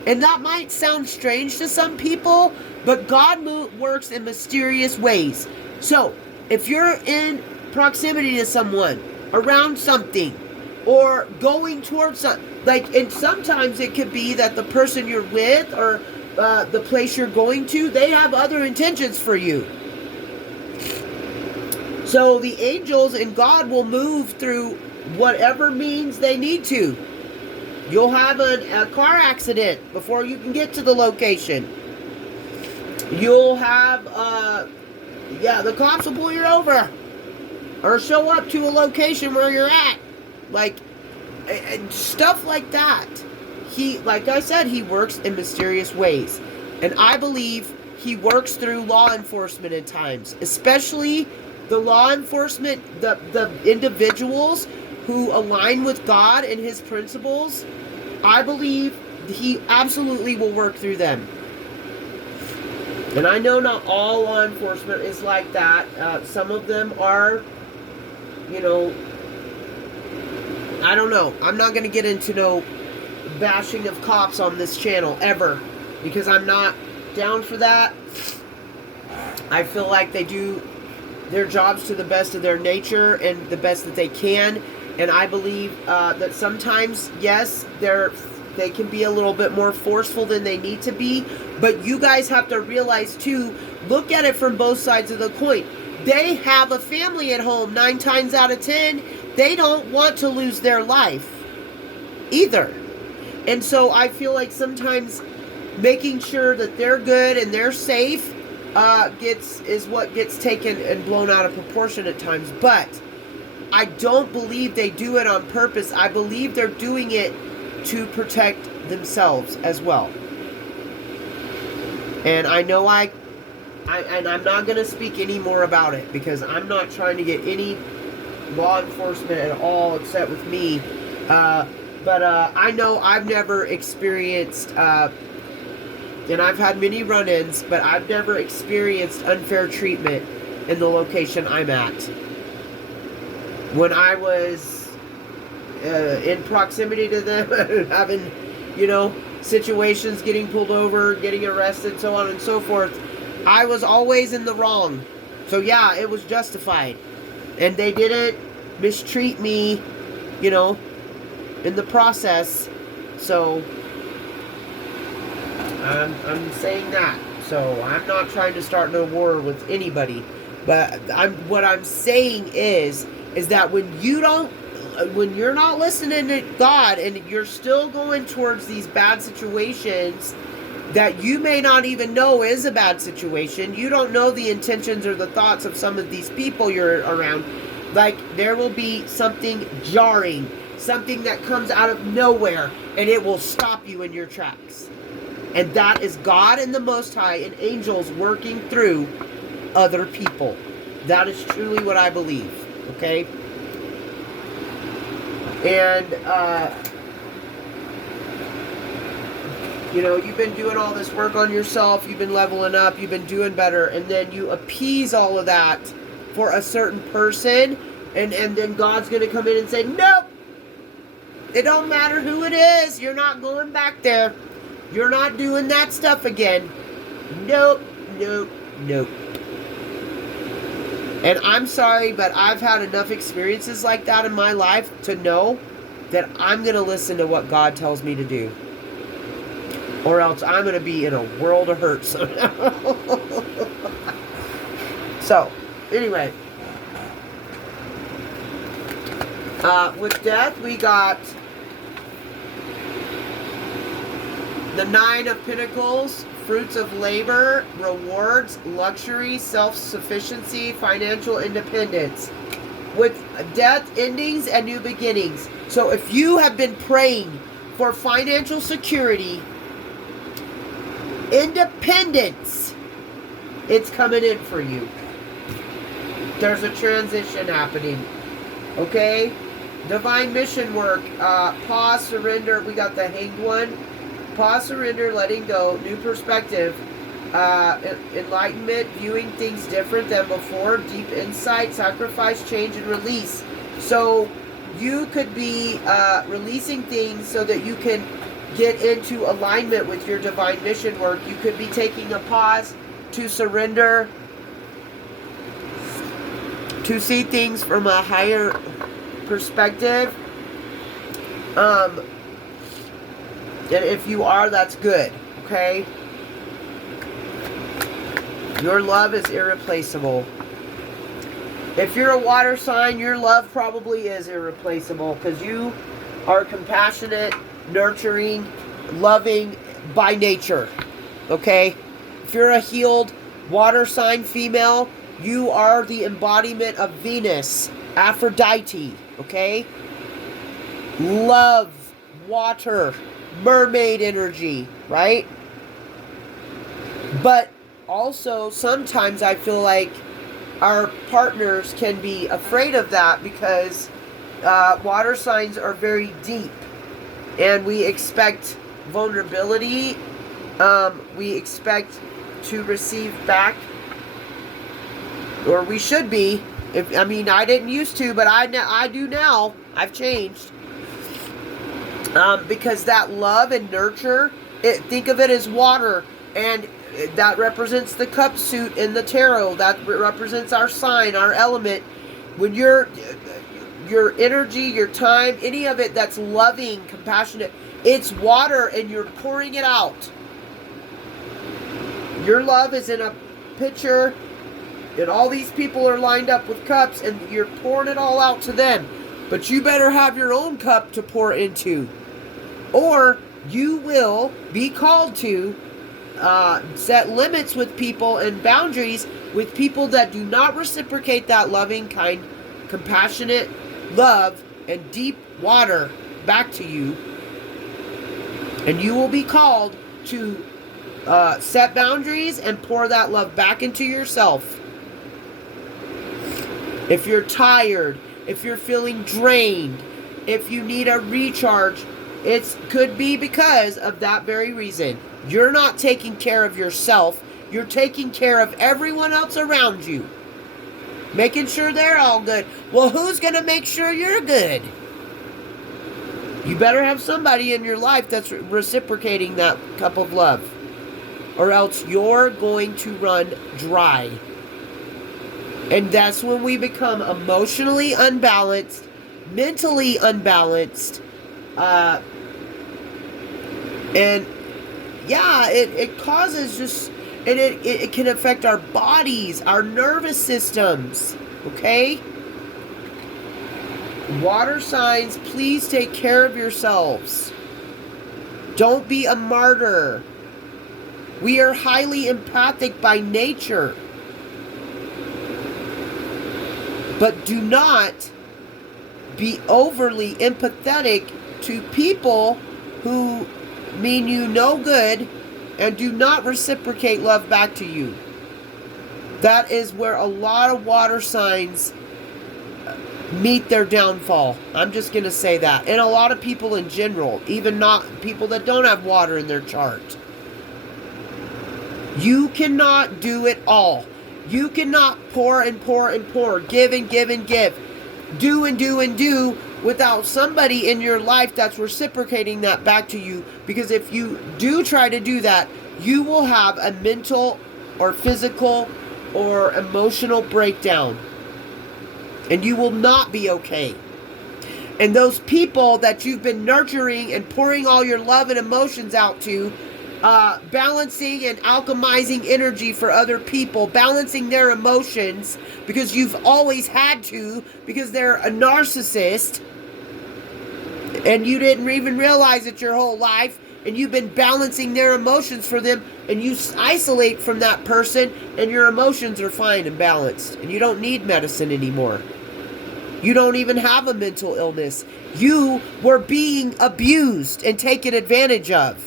And that might sound strange to some people, but God works in mysterious ways. So, if you're in proximity to someone, around something, or going towards something, like, and sometimes it could be that the person you're with or the place you're going to, they have other intentions for you. So the angels and God will move through whatever means they need to. You'll have a car accident before you can get to the location. You'll have, the cops will pull you over or show up to a location where you're at. Like, and stuff like that. Like I said, he works in mysterious ways. And I believe he works through law enforcement at times, especially the law enforcement, the individuals who align with God and his principles. I believe he absolutely will work through them. And I know not all law enforcement is like that. Some of them are, you know, I don't know. I'm not going to get into no bashing of cops on this channel ever, because I'm not down for that. I feel like they do their jobs to the best of their nature and the best that they can. And I believe that sometimes, yes, they can be a little bit more forceful than they need to be. But you guys have to realize, too, look at it from both sides of the coin. They have a family at home 9 times out of 10. They don't want to lose their life either. And so I feel like sometimes making sure that they're good and they're safe is what gets taken and blown out of proportion at times. But I don't believe they do it on purpose. I believe they're doing it to protect themselves as well. And I know I'm not going to speak any more about it, because I'm not trying to get any law enforcement at all upset with me. But I know I've never experienced, and I've had many run-ins, but I've never experienced unfair treatment. in the location I'm at. When I was in proximity to them, having, situations, getting pulled over, getting arrested, so on and so forth, I was always in the wrong. So yeah, it was justified. And they didn't mistreat me, in the process. So I'm saying that. So I'm not trying to start no war with anybody. But what I'm saying is that when you're not listening to God and you're still going towards these bad situations that you may not even know is a bad situation, you don't know the intentions or the thoughts of some of these people you're around, like there will be something jarring, something that comes out of nowhere, and it will stop you in your tracks. And that is God and the Most High and angels working through other people. That is truly what I believe. Okay? And, you've been doing all this work on yourself, you've been leveling up, you've been doing better, and then you appease all of that for a certain person, and then God's going to come in and say, nope, it don't matter who it is, you're not going back there. You're not doing that stuff again. Nope, nope, nope. And I'm sorry, but I've had enough experiences like that in my life to know that I'm going to listen to what God tells me to do. Or else I'm going to be in a world of hurt. So, anyway. With death, we got the 9 of Pentacles, fruits of labor, rewards, luxury, self-sufficiency, financial independence. With death, endings, and new beginnings. So if you have been praying for financial security, independence, it's coming in for you. There's a transition happening. Okay? Divine mission work. Pause, surrender. We got the Hanged One. Pause, surrender, letting go, new perspective, enlightenment, viewing things different than before, deep insight, sacrifice, change, and release. So you could be releasing things so that you can get into alignment with your divine mission work. You could be taking a pause to surrender, to see things from a higher perspective. And if you are, that's good, okay? Your love is irreplaceable. If you're a water sign, your love probably is irreplaceable because you are compassionate, nurturing, loving by nature, okay? If you're a healed water sign female, you are the embodiment of Venus, Aphrodite, okay? Love, water, mermaid energy, right? But also sometimes I feel like our partners can be afraid of that because water signs are very deep and we expect vulnerability. We expect to receive back, or we should be. I didn't used to, but I do now. I've changed. Because that love and nurture, think of it as water, and that represents the cup suit in the tarot. That represents our sign, our element. When your energy, your time, any of it that's loving, compassionate, it's water and you're pouring it out. Your love is in a pitcher and all these people are lined up with cups and you're pouring it all out to them. But you better have your own cup to pour into. Or you will be called to set limits with people and boundaries with people that do not reciprocate that loving, kind, compassionate love and deep water back to you. And you will be called to set boundaries and pour that love back into yourself. If you're tired, if you're feeling drained, if you need a recharge, it could be because of that very reason. You're not taking care of yourself. You're taking care of everyone else around you. Making sure they're all good. Well, who's going to make sure you're good? You better have somebody in your life that's reciprocating that cup of love, or else you're going to run dry. And that's when we become emotionally unbalanced, mentally unbalanced, and yeah, it causes just, and it can affect our bodies, our nervous systems, okay? Water signs, please take care of yourselves. Don't be a martyr. We are highly empathic by nature. But do not be overly empathetic to people who mean you no good and do not reciprocate love back to you. That is where a lot of water signs meet their downfall. I'm just going to say that. And a lot of people in general, even not people that don't have water in their chart. You cannot do it all. You cannot pour and pour and pour, give and give and give, do and do and do without somebody in your life that's reciprocating that back to you. Because if you do try to do that, you will have a mental or physical or emotional breakdown. And you will not be okay. And those people that you've been nurturing and pouring all your love and emotions out to, balancing and alchemizing energy for other people, balancing their emotions because you've always had to, because they're a narcissist and you didn't even realize it your whole life, and you've been balancing their emotions for them, and you isolate from that person and your emotions are fine and balanced and you don't need medicine anymore. You don't even have a mental illness. You were being abused and taken advantage of.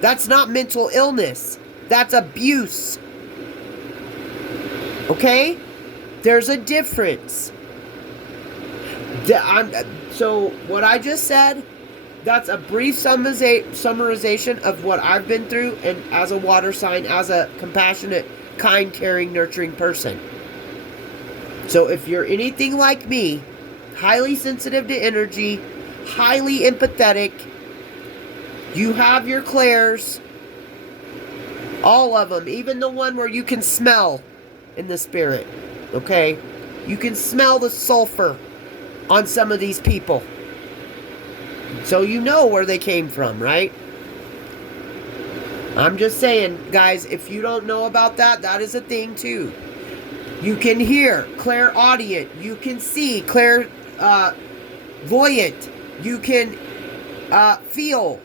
That's not mental illness. That's abuse. Okay? There's a difference. So what I just said, that's a brief summarization of what I've been through, and as a water sign, as a compassionate, kind, caring, nurturing person. So if you're anything like me, highly sensitive to energy, highly empathetic, you have your clairs, all of them, even the one where you can smell in the spirit, okay? You can smell the sulfur on some of these people. So you know where they came from, right? I'm just saying, guys, if you don't know about that, that is a thing too. You can hear, clairaudient. You can see, clairvoyant. You can feel,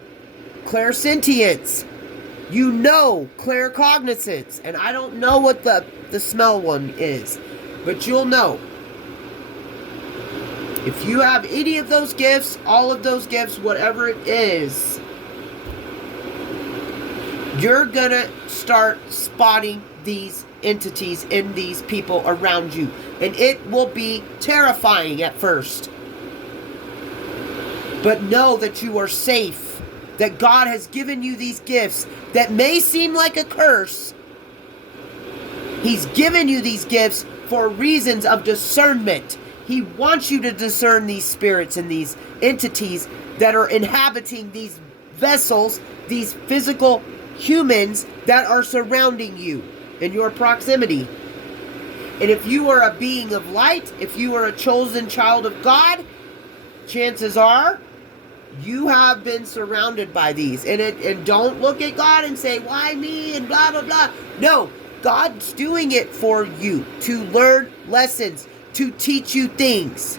clairsentience. You know, claircognizance. And I don't know what the smell one is, but you'll know. If you have any of those gifts, all of those gifts, whatever it is, you're gonna start spotting these entities in these people around you. And it will be terrifying at first. But know that you are safe. That God has given you these gifts that may seem like a curse. He's given you these gifts for reasons of discernment. He wants you to discern these spirits and these entities that are inhabiting these vessels, these physical humans that are surrounding you in your proximity. And if you are a being of light, if you are a chosen child of God, chances are you have been surrounded by these. And don't look at God and say, why me, and blah, blah, blah. No, God's doing it for you to learn lessons, to teach you things.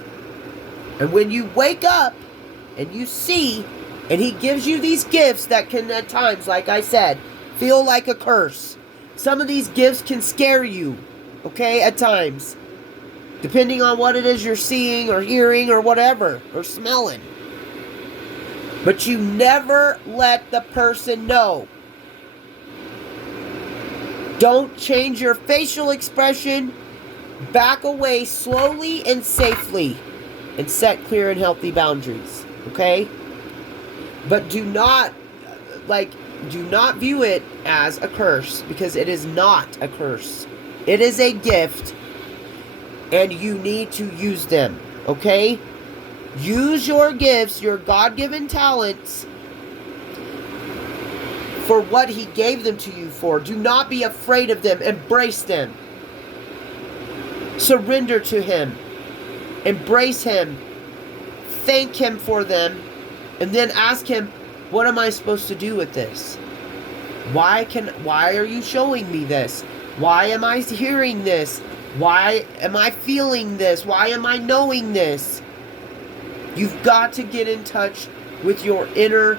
And when you wake up and you see, and He gives you these gifts that can at times, like I said, feel like a curse. Some of these gifts can scare you, okay, at times. Depending on what it is you're seeing or hearing or whatever, or smelling. But you never let the person know. Don't change your facial expression. Back away slowly and safely. And set clear and healthy boundaries. Okay? But do not view it as a curse. Because it is not a curse. It is a gift. and you need to use them, okay? Use your gifts, your God-given talents, for what He gave them to you for. Do not be afraid of them. Embrace them. Surrender to Him. Embrace Him. Thank Him for them. And then ask Him, what am I supposed to do with this? Why are you showing me this? Why am I hearing this? Why am I feeling this? Why am I knowing this? You've got to get in touch with your inner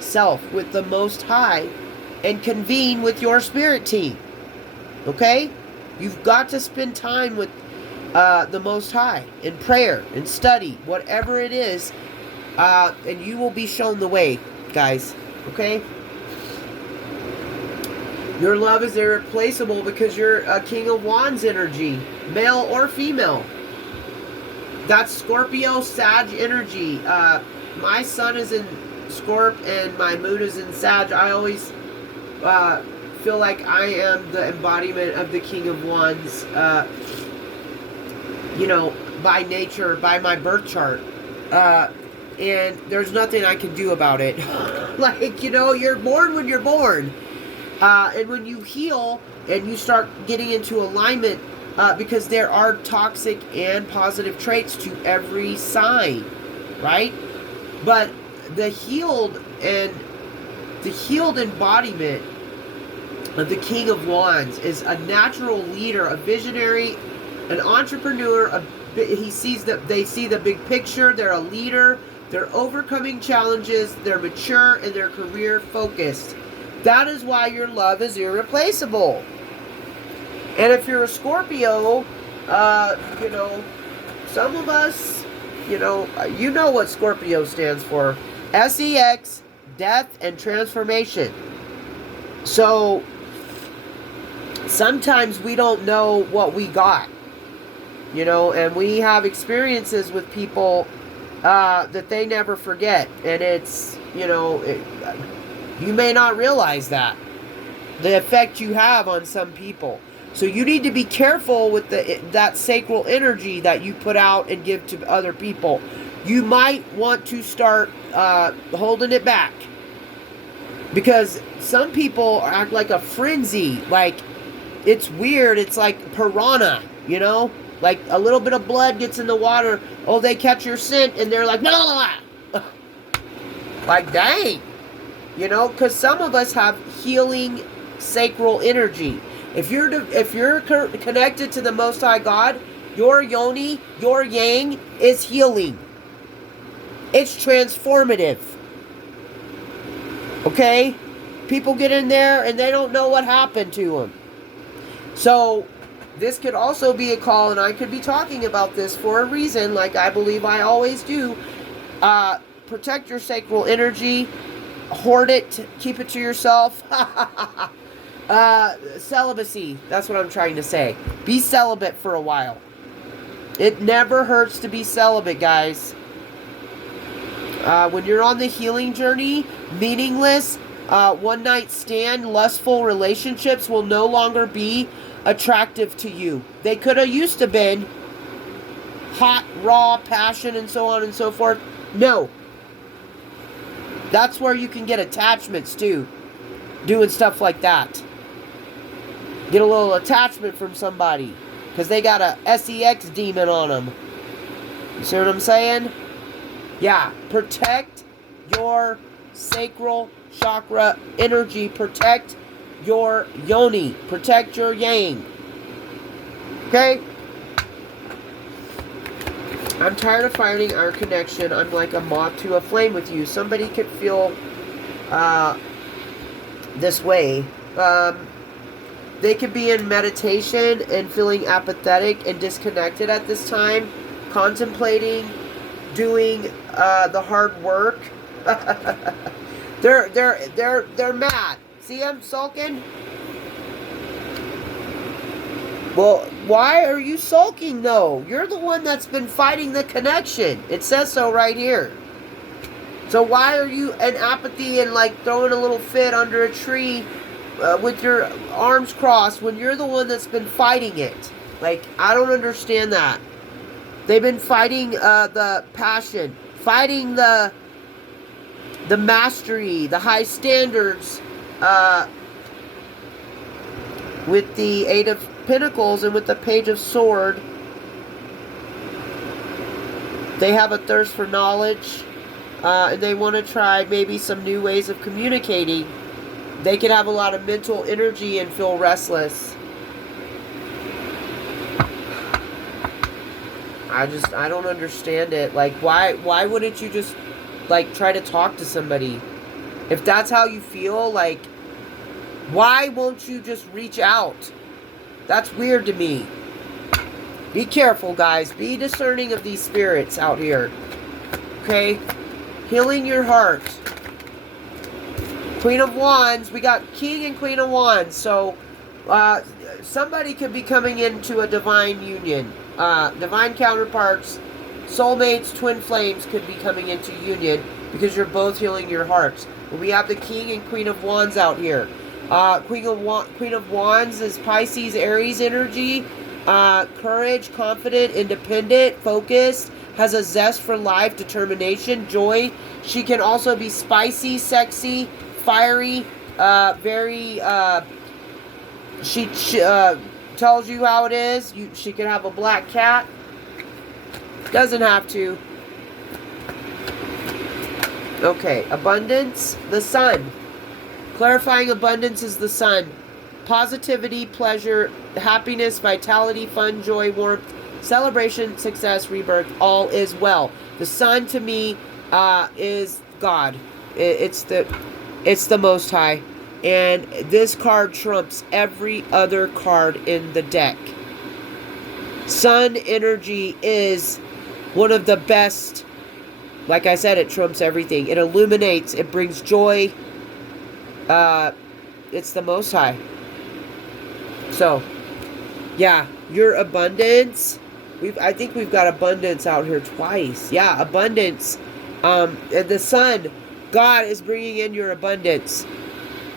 self, with the Most High, and convene with your spirit team. Okay? You've got to spend time with the Most High in prayer, in study, whatever it is, and you will be shown the way, guys. Okay? Your love is irreplaceable because you're a King of Wands energy, male or female. That's Scorpio, Sag energy. My sun is in Scorp and my moon is in Sag. I always feel like I am the embodiment of the King of Wands, by nature, by my birth chart. And there's nothing I can do about it. You're born when you're born. And when you heal and you start getting into alignment, because there are toxic and positive traits to every sign, right? But the healed embodiment of the King of Wands is a natural leader, a visionary, an entrepreneur. They see the big picture. They're a leader. They're overcoming challenges. They're mature and they're career focused. That is why your love is irreplaceable. And if you're a Scorpio, some of us, you know what Scorpio stands for. SEX, death and transformation. So, sometimes we don't know what we got. And we have experiences with people that they never forget. And it's, you may not realize that. The effect you have on some people. So you need to be careful with that sacral energy that you put out and give to other people. You might want to start holding it back. Because some people act like a frenzy. Like, it's weird. It's like piranha, Like a little bit of blood gets in the water. Oh, they catch your scent and they're like, blah, blah, blah. Like, dang. Because some of us have healing sacral energy. If you're connected to the Most High God, your yoni, your yang is healing. It's transformative. Okay? People get in there and they don't know what happened to them. So, this could also be a call, and I could be talking about this for a reason, like I believe I always do. Protect your sacral energy. Hoard it. Keep it to yourself. Celibacy. That's what I'm trying to say. Be celibate for a while. It never hurts to be celibate, guys. When you're on the healing journey, meaningless, one-night stand, lustful relationships will no longer be attractive to you. They could have used to been hot, raw, passion, and so on and so forth. No. That's where you can get attachments too. Doing stuff like that. Get a little attachment from somebody. Because they got a SEX demon on them. You see what I'm saying? Yeah. Protect your sacral chakra energy. Protect your yoni. Protect your yang. Okay? I'm tired of fighting our connection. I'm like a moth to a flame with you. Somebody could feel this way. They could be in meditation and feeling apathetic and disconnected at this time, contemplating doing the hard work. They're mad. See them sulking? Well, why are you sulking though? You're the one that's been fighting the connection. It says so right here. So why are you in apathy and like throwing a little fit under a tree with your arms crossed when you're the one that's been fighting it? Like, I don't understand that. They've been fighting the passion, fighting the mastery, the high standards with the Eight of Pentacles and with the Page of Sword. They have a thirst for knowledge, and they want to try maybe some new ways of communicating. They can have a lot of mental energy and feel restless. I don't understand it. Like, why wouldn't you just, like, try to talk to somebody? If that's how you feel, like, why won't you just reach out? That's weird to me. Be careful, guys. Be discerning of these spirits out here. Okay? Healing your heart. Queen of Wands. We got King and Queen of Wands. So, somebody could be coming into a divine union. Divine counterparts, soulmates, twin flames could be coming into union because you're both healing your hearts. We have the King and Queen of Wands out here. Queen of Wands is Pisces, Aries energy. Courage, confident, independent, focused, has a zest for life, determination, joy. She can also be spicy, sexy, fiery, very, she tells you how it is. She can have a black cat. Doesn't have to. Okay, abundance, the sun. Clarifying abundance is the sun. Positivity, pleasure, happiness, vitality, fun, joy, warmth, celebration, success, rebirth, all is well. The sun to me is God. It's the Most High. And this card trumps every other card in the deck. Sun energy is one of the best. Like I said, it trumps everything. It illuminates. It brings joy. It's the Most High. So, yeah, your abundance. I think we've got abundance out here twice. Yeah, abundance. And the sun, God is bringing in your abundance.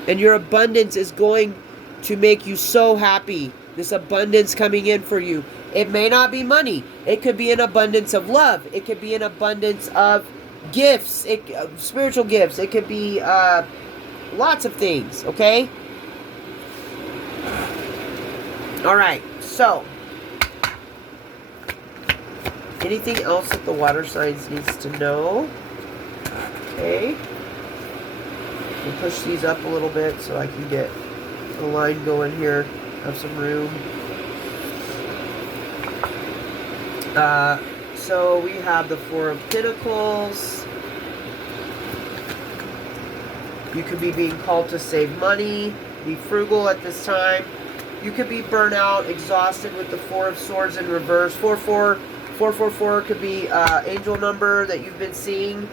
And your abundance is going to make you so happy. This abundance coming in for you. It may not be money. It could be an abundance of love. It could be an abundance of gifts. Spiritual gifts. It could be lots of things. Okay? Alright. So. Anything else that the water signs needs to know? Okay. We'll push these up a little bit so I can get a line going here. Have some room. So we have the Four of Pentacles. You could be being called to save money. Be frugal at this time. You could be burnt out, exhausted with the Four of Swords in reverse. 444 could be angel number that you've been seeing.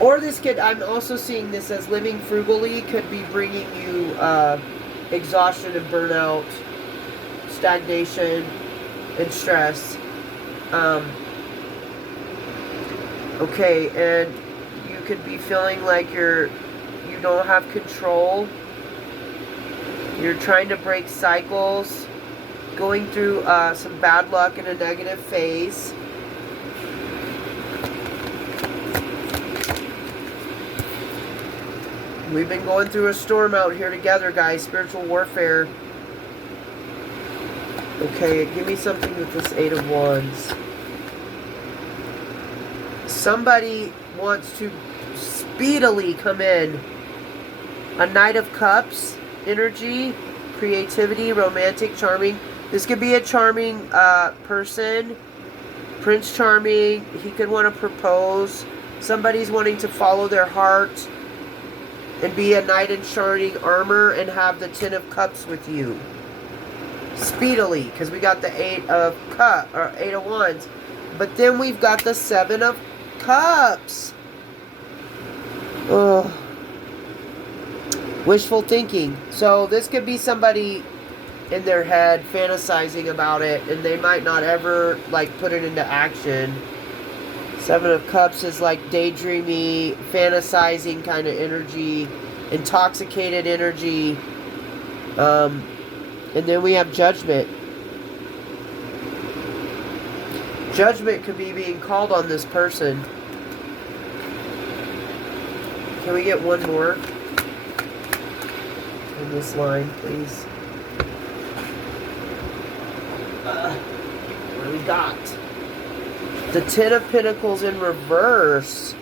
Or this could, I'm also seeing this as living frugally could be bringing you exhaustion and burnout, stagnation, and stress. Okay, and you could be feeling like you don't have control. You're trying to break cycles, going through some bad luck in a negative phase. We've been going through a storm out here together, guys. Spiritual warfare. Okay, give me something with this Eight of Wands. Somebody wants to speedily come in. A Knight of Cups energy, creativity, romantic, charming. This could be a charming person. Prince Charming. He could want to propose. Somebody's wanting to follow their heart and be a knight in shining armor and have the Ten of Cups with you. Speedily, because we got the Eight of Wands. But then we've got the Seven of Cups. Ugh. Wishful thinking. So this could be somebody in their head fantasizing about it, and they might not ever like put it into action. Seven of Cups is like daydreamy, fantasizing kind of energy, intoxicated energy. And then we have Judgment. Judgment could be being called on this person. Can we get one more in this line, please? What do we got? The Ten of Pentacles in reverse.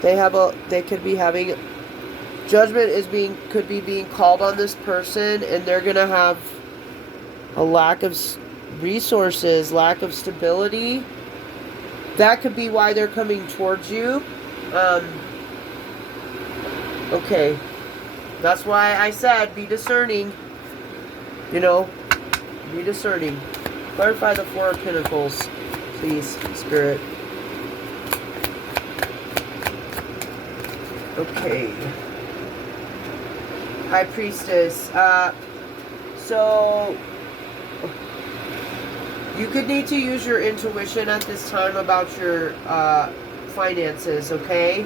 They could be having Judgment could be being called on this person, and they're gonna have a lack of resources, lack of stability. That could be why they're coming towards you. Okay. That's why I said be discerning. You know, be discerning. Clarify the Four of Pentacles, please, Spirit. Okay. High Priestess. So you could need to use your intuition at this time about your finances, okay?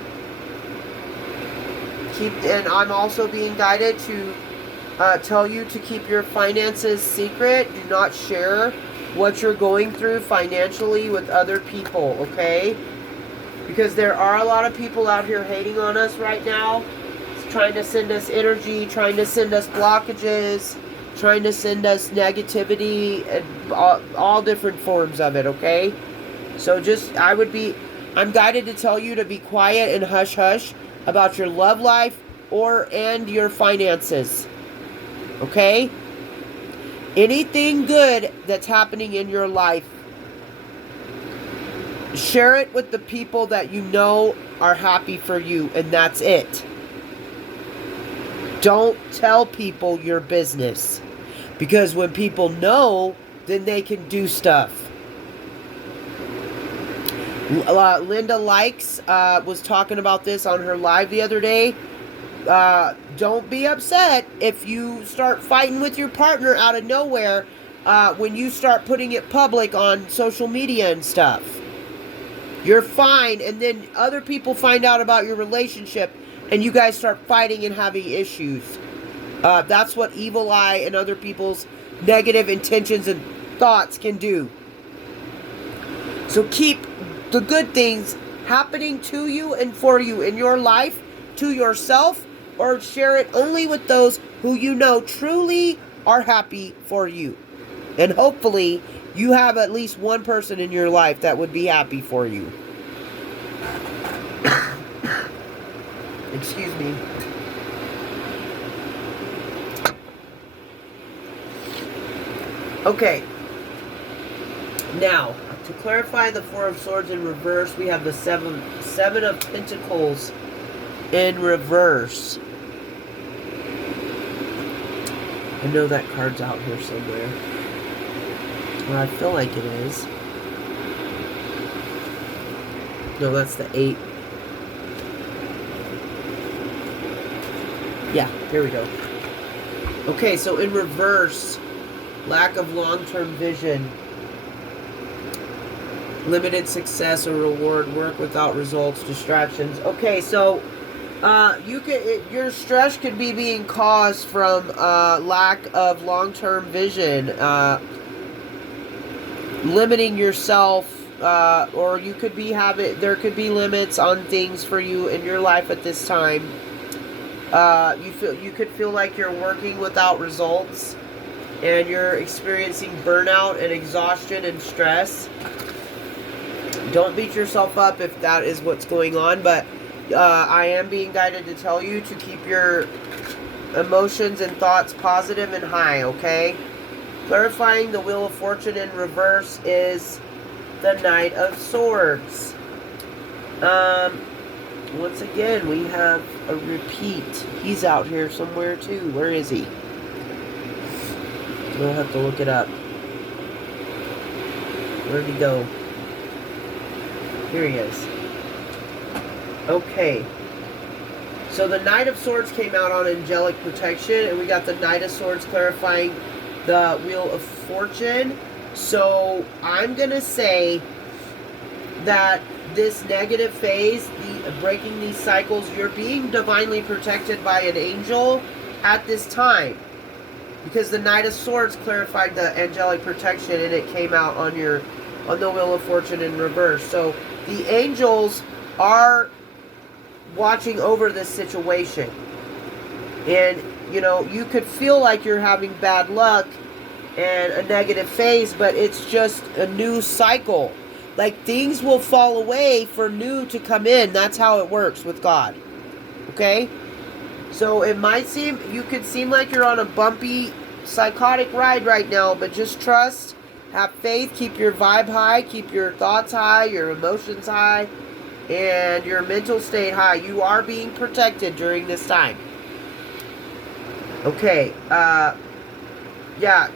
And I'm also being guided to tell you to keep your finances secret. Do not share what you're going through financially with other people, okay? Because there are a lot of people out here hating on us right now, trying to send us energy, trying to send us blockages, trying to send us negativity, and all different forms of it, okay? So I'm guided to tell you to be quiet and hush hush about your love life and your finances, okay? Anything good that's happening in your life, share it with the people that you know are happy for you, and that's it. Don't tell people your business, because when people know, then they can do stuff. Linda Likes was talking about this on her live the other day. Don't be upset if you start fighting with your partner out of nowhere when you start putting it public on social media and stuff. You're fine, and then other people find out about your relationship, and you guys start fighting and having issues. That's what evil eye and other people's negative intentions and thoughts can do. So keep the good things happening to you and for you in your life to yourself, or share it only with those who you know truly are happy for you. And hopefully you have at least one person in your life that would be happy for you. Excuse me. Okay. Now, to clarify the Four of Swords in reverse, we have the Seven of Pentacles in reverse. I know that card's out here somewhere. Or I feel like it is. No, that's the 8. Yeah, here we go. Okay, so in reverse, lack of long-term vision, limited success or reward, work without results, distractions. Okay, so your stress could be being caused from lack of long-term vision, limiting yourself, or you could be there could be limits on things for you in your life at this time. You could feel like you're working without results, and you're experiencing burnout and exhaustion and stress. Don't beat yourself up if that is what's going on, but I am being guided to tell you to keep your emotions and thoughts positive and high, okay? Clarifying the Wheel of Fortune in reverse is the Knight of Swords. Once again, we have a repeat. He's out here somewhere too. Where is he? We'll have to look it up. Where'd he go? Here he is. Okay. So the Knight of Swords came out on angelic protection, and we got the Knight of Swords clarifying the Wheel of Fortune. So I'm going to say that this negative phase, breaking these cycles, you're being divinely protected by an angel at this time. Because the Knight of Swords clarified the angelic protection, and it came out on the Wheel of Fortune in reverse. So the angels are watching over this situation. And, you could feel like you're having bad luck and a negative phase, but it's just a new cycle. Like, things will fall away for new to come in. That's how it works with God. Okay? So you could seem like you're on a bumpy, psychotic ride right now, but just trust, have faith, keep your vibe high, keep your thoughts high, your emotions high, and your mental state high. You are being protected during this time. Okay,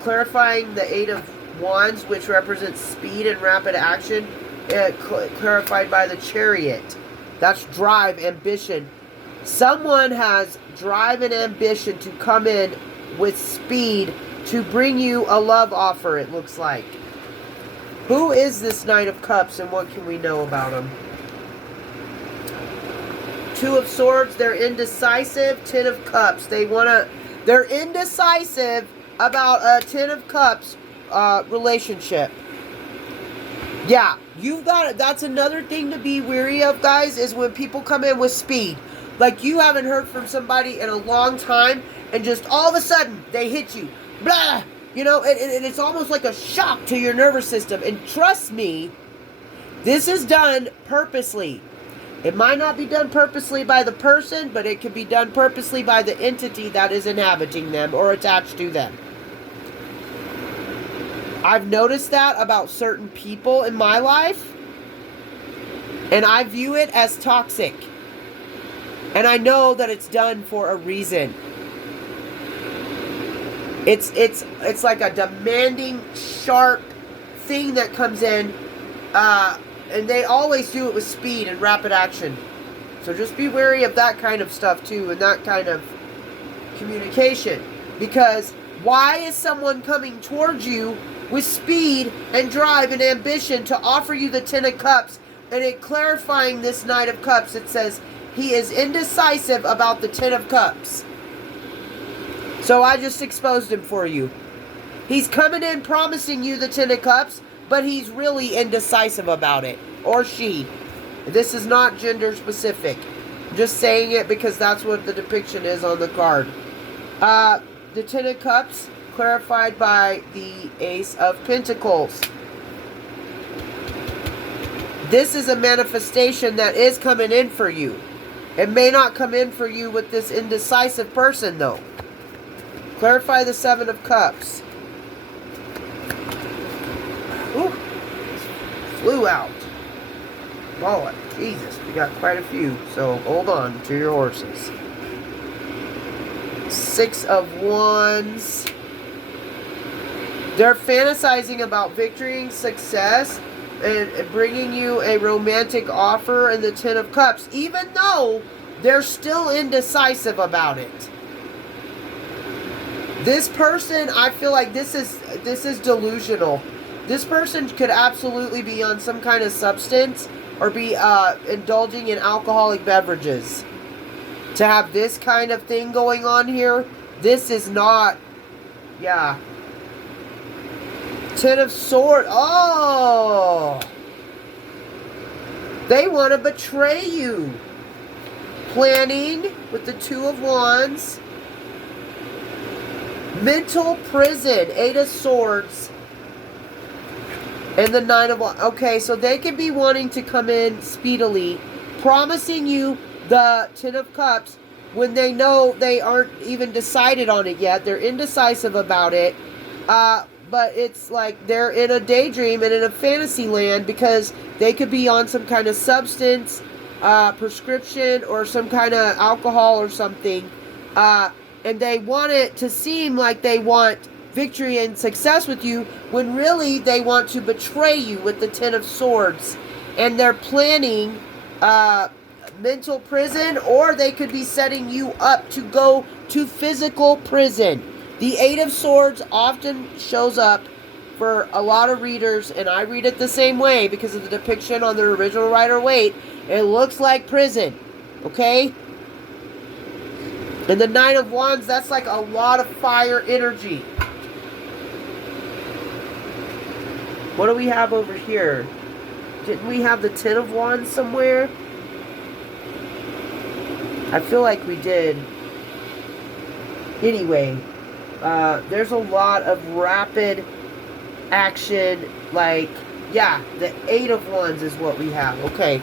clarifying the Eight of Wands, which represents speed and rapid action, clarified by the Chariot. That's drive, ambition. Someone has drive and ambition to come in with speed to bring you a love offer, it looks like. Who is this Knight of Cups, and what can we know about him? Two of Swords, they're indecisive. Ten of Cups, they're indecisive about a Ten of Cups relationship. Yeah, that's another thing to be wary of, guys, is when people come in with speed. Like, you haven't heard from somebody in a long time, and just all of a sudden, they hit you. Blah! And it's almost like a shock to your nervous system. And trust me, this is done purposely. It might not be done purposely by the person, but it can be done purposely by the entity that is inhabiting them or attached to them. I've noticed that about certain people in my life, and I view it as toxic. And I know that it's done for a reason. It's like a demanding, sharp thing that comes in, and they always do it with speed and rapid action. So just be wary of that kind of stuff too, and that kind of communication. Because why is someone coming towards you with speed and drive and ambition to offer you the Ten of Cups? And it clarifying this Knight of Cups, it says he is indecisive about the Ten of Cups. So I just exposed him for you. He's coming in promising you the Ten of Cups, but he's really indecisive about it. Or she. This is not gender specific. I'm just saying it because that's what the depiction is on the card. The Ten of Cups, clarified by the Ace of Pentacles. This is a manifestation that is coming in for you. It may not come in for you with this indecisive person, though. Clarify the Seven of Cups. Ooh, flew out. Wallet. Jesus, we got quite a few, so hold on to your horses. Six of Wands. They're fantasizing about victory and success and bringing you a romantic offer in the Ten of Cups, even though they're still indecisive about it. This person, I feel like this is delusional. This person could absolutely be on some kind of substance or be indulging in alcoholic beverages. To have this kind of thing going on here, this is not, yeah. Ten of Swords. Oh! They want to betray you. Planning with the Two of Wands. Mental prison. Eight of Swords. And the Nine of Wands. Okay, so they could be wanting to come in speedily, promising you the Ten of Cups when they know they aren't even decided on it yet. They're indecisive about it. But it's like they're in a daydream and in a fantasy land because they could be on some kind of substance, prescription, or some kind of alcohol or something. And they want it to seem like they want victory and success with you when really they want to betray you with the Ten of Swords. And they're planning mental prison, or they could be setting you up to go to physical prison. The Eight of Swords often shows up for a lot of readers, and I read it the same way because of the depiction on the original Rider-Waite, it looks like prison. Okay? And the Knight of Wands, that's like a lot of fire energy. What do we have over here? Didn't we have the Ten of Wands somewhere? I feel like we did. Anyway, there's a lot of rapid action. Like, yeah, the Eight of Wands is what we have. Okay.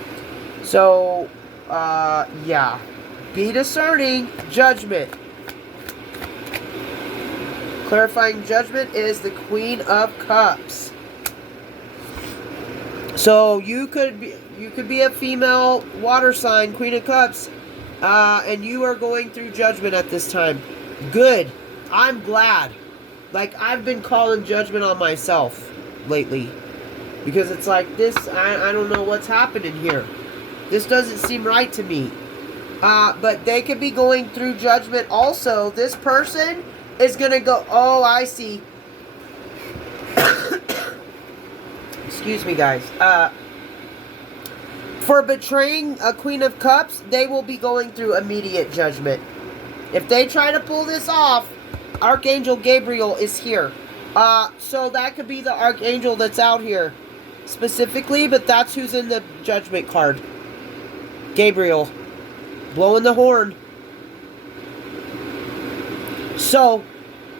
So, yeah. Be discerning. Judgment. Clarifying judgment is the Queen of Cups. So you could be a female water sign, Queen of Cups, and you are going through judgment at this time. Good. I'm glad. Like, I've been calling judgment on myself lately. Because it's like this, I don't know what's happening here. This doesn't seem right to me. But they could be going through judgment also. This person is going to go, oh, I see. Excuse me, guys. For betraying a Queen of Cups, they will be going through immediate judgment. If they try to pull this off, Archangel Gabriel is here. So that could be the Archangel that's out here specifically, but that's who's in the judgment card. Gabriel. Blowing the horn. So,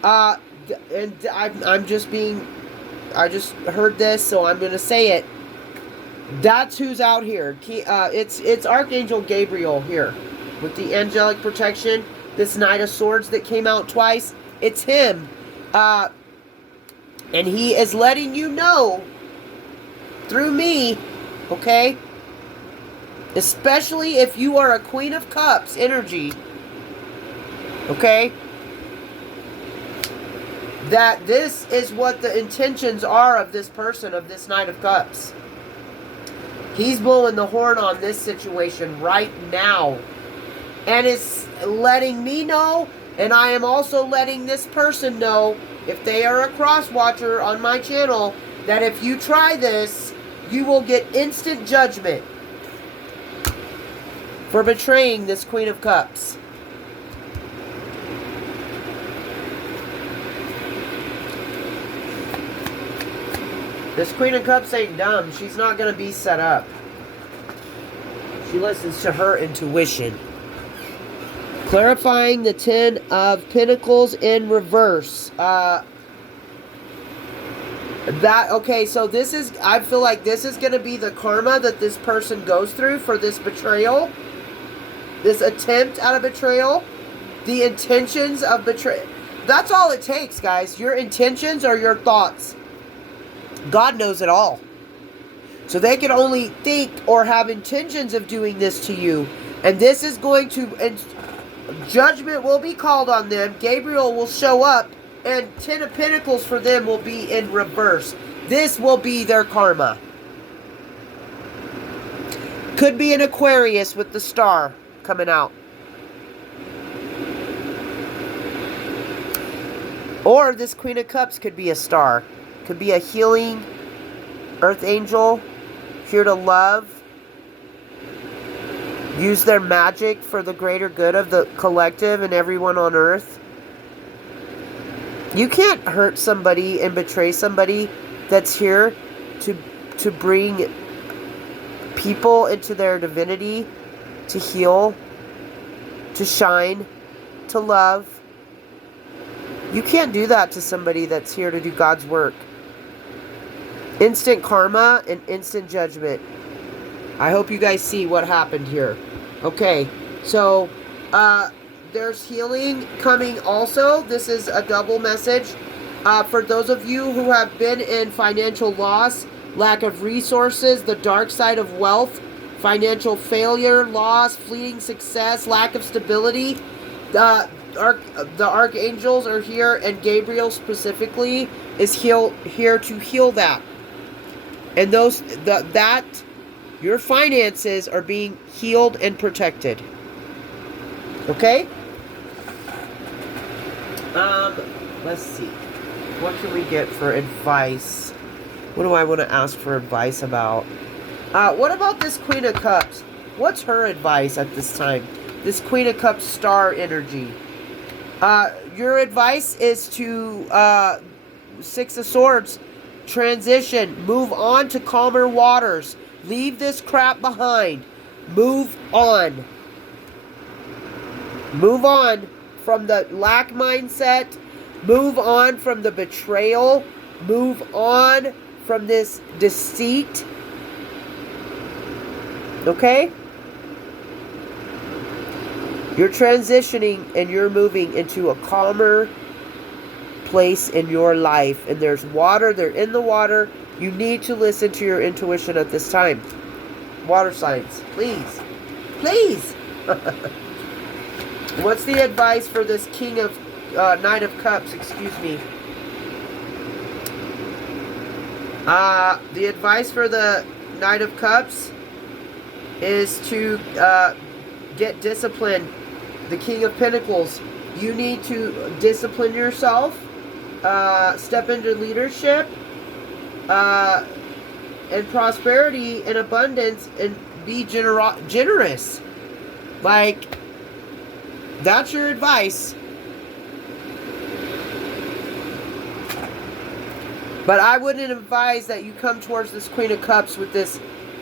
and I'm just being... I just heard this, so I'm going to say it. That's who's out here. It's Archangel Gabriel here. With the angelic protection. This Knight of Swords that came out twice. It's him. And he is letting you know. Through me. Okay? Especially if you are a Queen of Cups energy. Okay? That this is what the intentions are of this person, of this Knight of Cups. He's blowing the horn on this situation right now. And it's letting me know, and I am also letting this person know, if they are a cross-watcher on my channel, that if you try this, you will get instant judgment for betraying this Queen of Cups. This Queen of Cups ain't dumb. She's not going to be set up. She listens to her intuition. Clarifying the Ten of Pentacles in reverse. Okay, so this is, I feel like this is going to be the karma that this person goes through for this betrayal. This attempt at a betrayal. The intentions of betrayal. That's all it takes, guys. Your intentions are your thoughts. God knows it all. So they can only think or have intentions of doing this to you. And this is going to... And judgment will be called on them. Gabriel will show up. And Ten of Pentacles for them will be in reverse. This will be their karma. Could be an Aquarius with the star coming out. Or this Queen of Cups could be a star. Could be a healing earth angel, here to love, use their magic for the greater good of the collective and everyone on earth. You can't hurt somebody and betray somebody that's here to bring people into their divinity, to heal, to shine, to love. You can't do that to somebody that's here to do God's work. Instant karma and instant judgment. I hope you guys see what happened here. Okay, so there's healing coming also. This is a double message. For those of you who have been in financial loss, lack of resources, the dark side of wealth, financial failure, loss, fleeting success, lack of stability, the archangels are here, and Gabriel specifically is here to heal that. And your finances are being healed and protected. Okay? Let's see. What can we get for advice? What do I want to ask for advice about? What about this Queen of Cups? What's her advice at this time? This Queen of Cups star energy. Your advice is to, Six of Swords, transition, move on to calmer waters. Leave this crap behind. Move on. Move on from the lack mindset. Move on from the betrayal. Move on from this deceit. Okay? You're transitioning and you're moving into a calmer place in your life. And there's water. They're in the water. You need to listen to your intuition at this time. Water signs, please. Please. What's the advice for this King of Knight of Cups? Excuse me. The advice for the Knight of Cups is to get disciplined. The King of Pentacles. You need to discipline yourself. Step into leadership. And prosperity and abundance, and be generous. Like, that's your advice. But I wouldn't advise that you come towards this Queen of Cups with this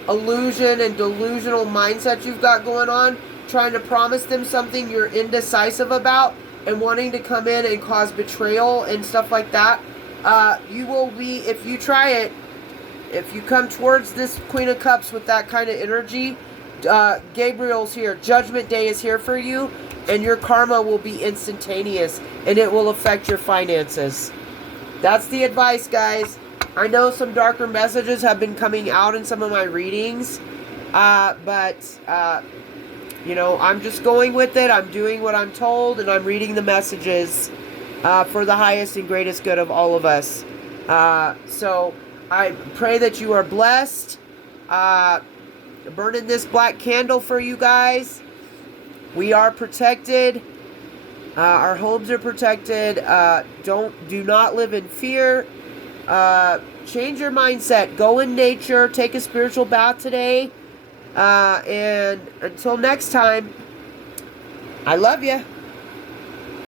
illusion and delusional mindset you've got going on, trying to promise them something you're indecisive about, and wanting to come in and cause betrayal and stuff like that. You will be, if you try it, if you come towards this Queen of Cups with that kind of energy, Gabriel's here. Judgment Day is here for you, and your karma will be instantaneous, and it will affect your finances. That's the advice, guys. I know some darker messages have been coming out in some of my readings, but you know, I'm just going with it. I'm doing what I'm told, and I'm reading the messages for the highest and greatest good of all of us. So I pray that you are blessed. Burning this black candle for you guys. We are protected. Our homes are protected. Do not live in fear. Change your mindset. Go in nature. Take a spiritual bath today. And until next time, I love you.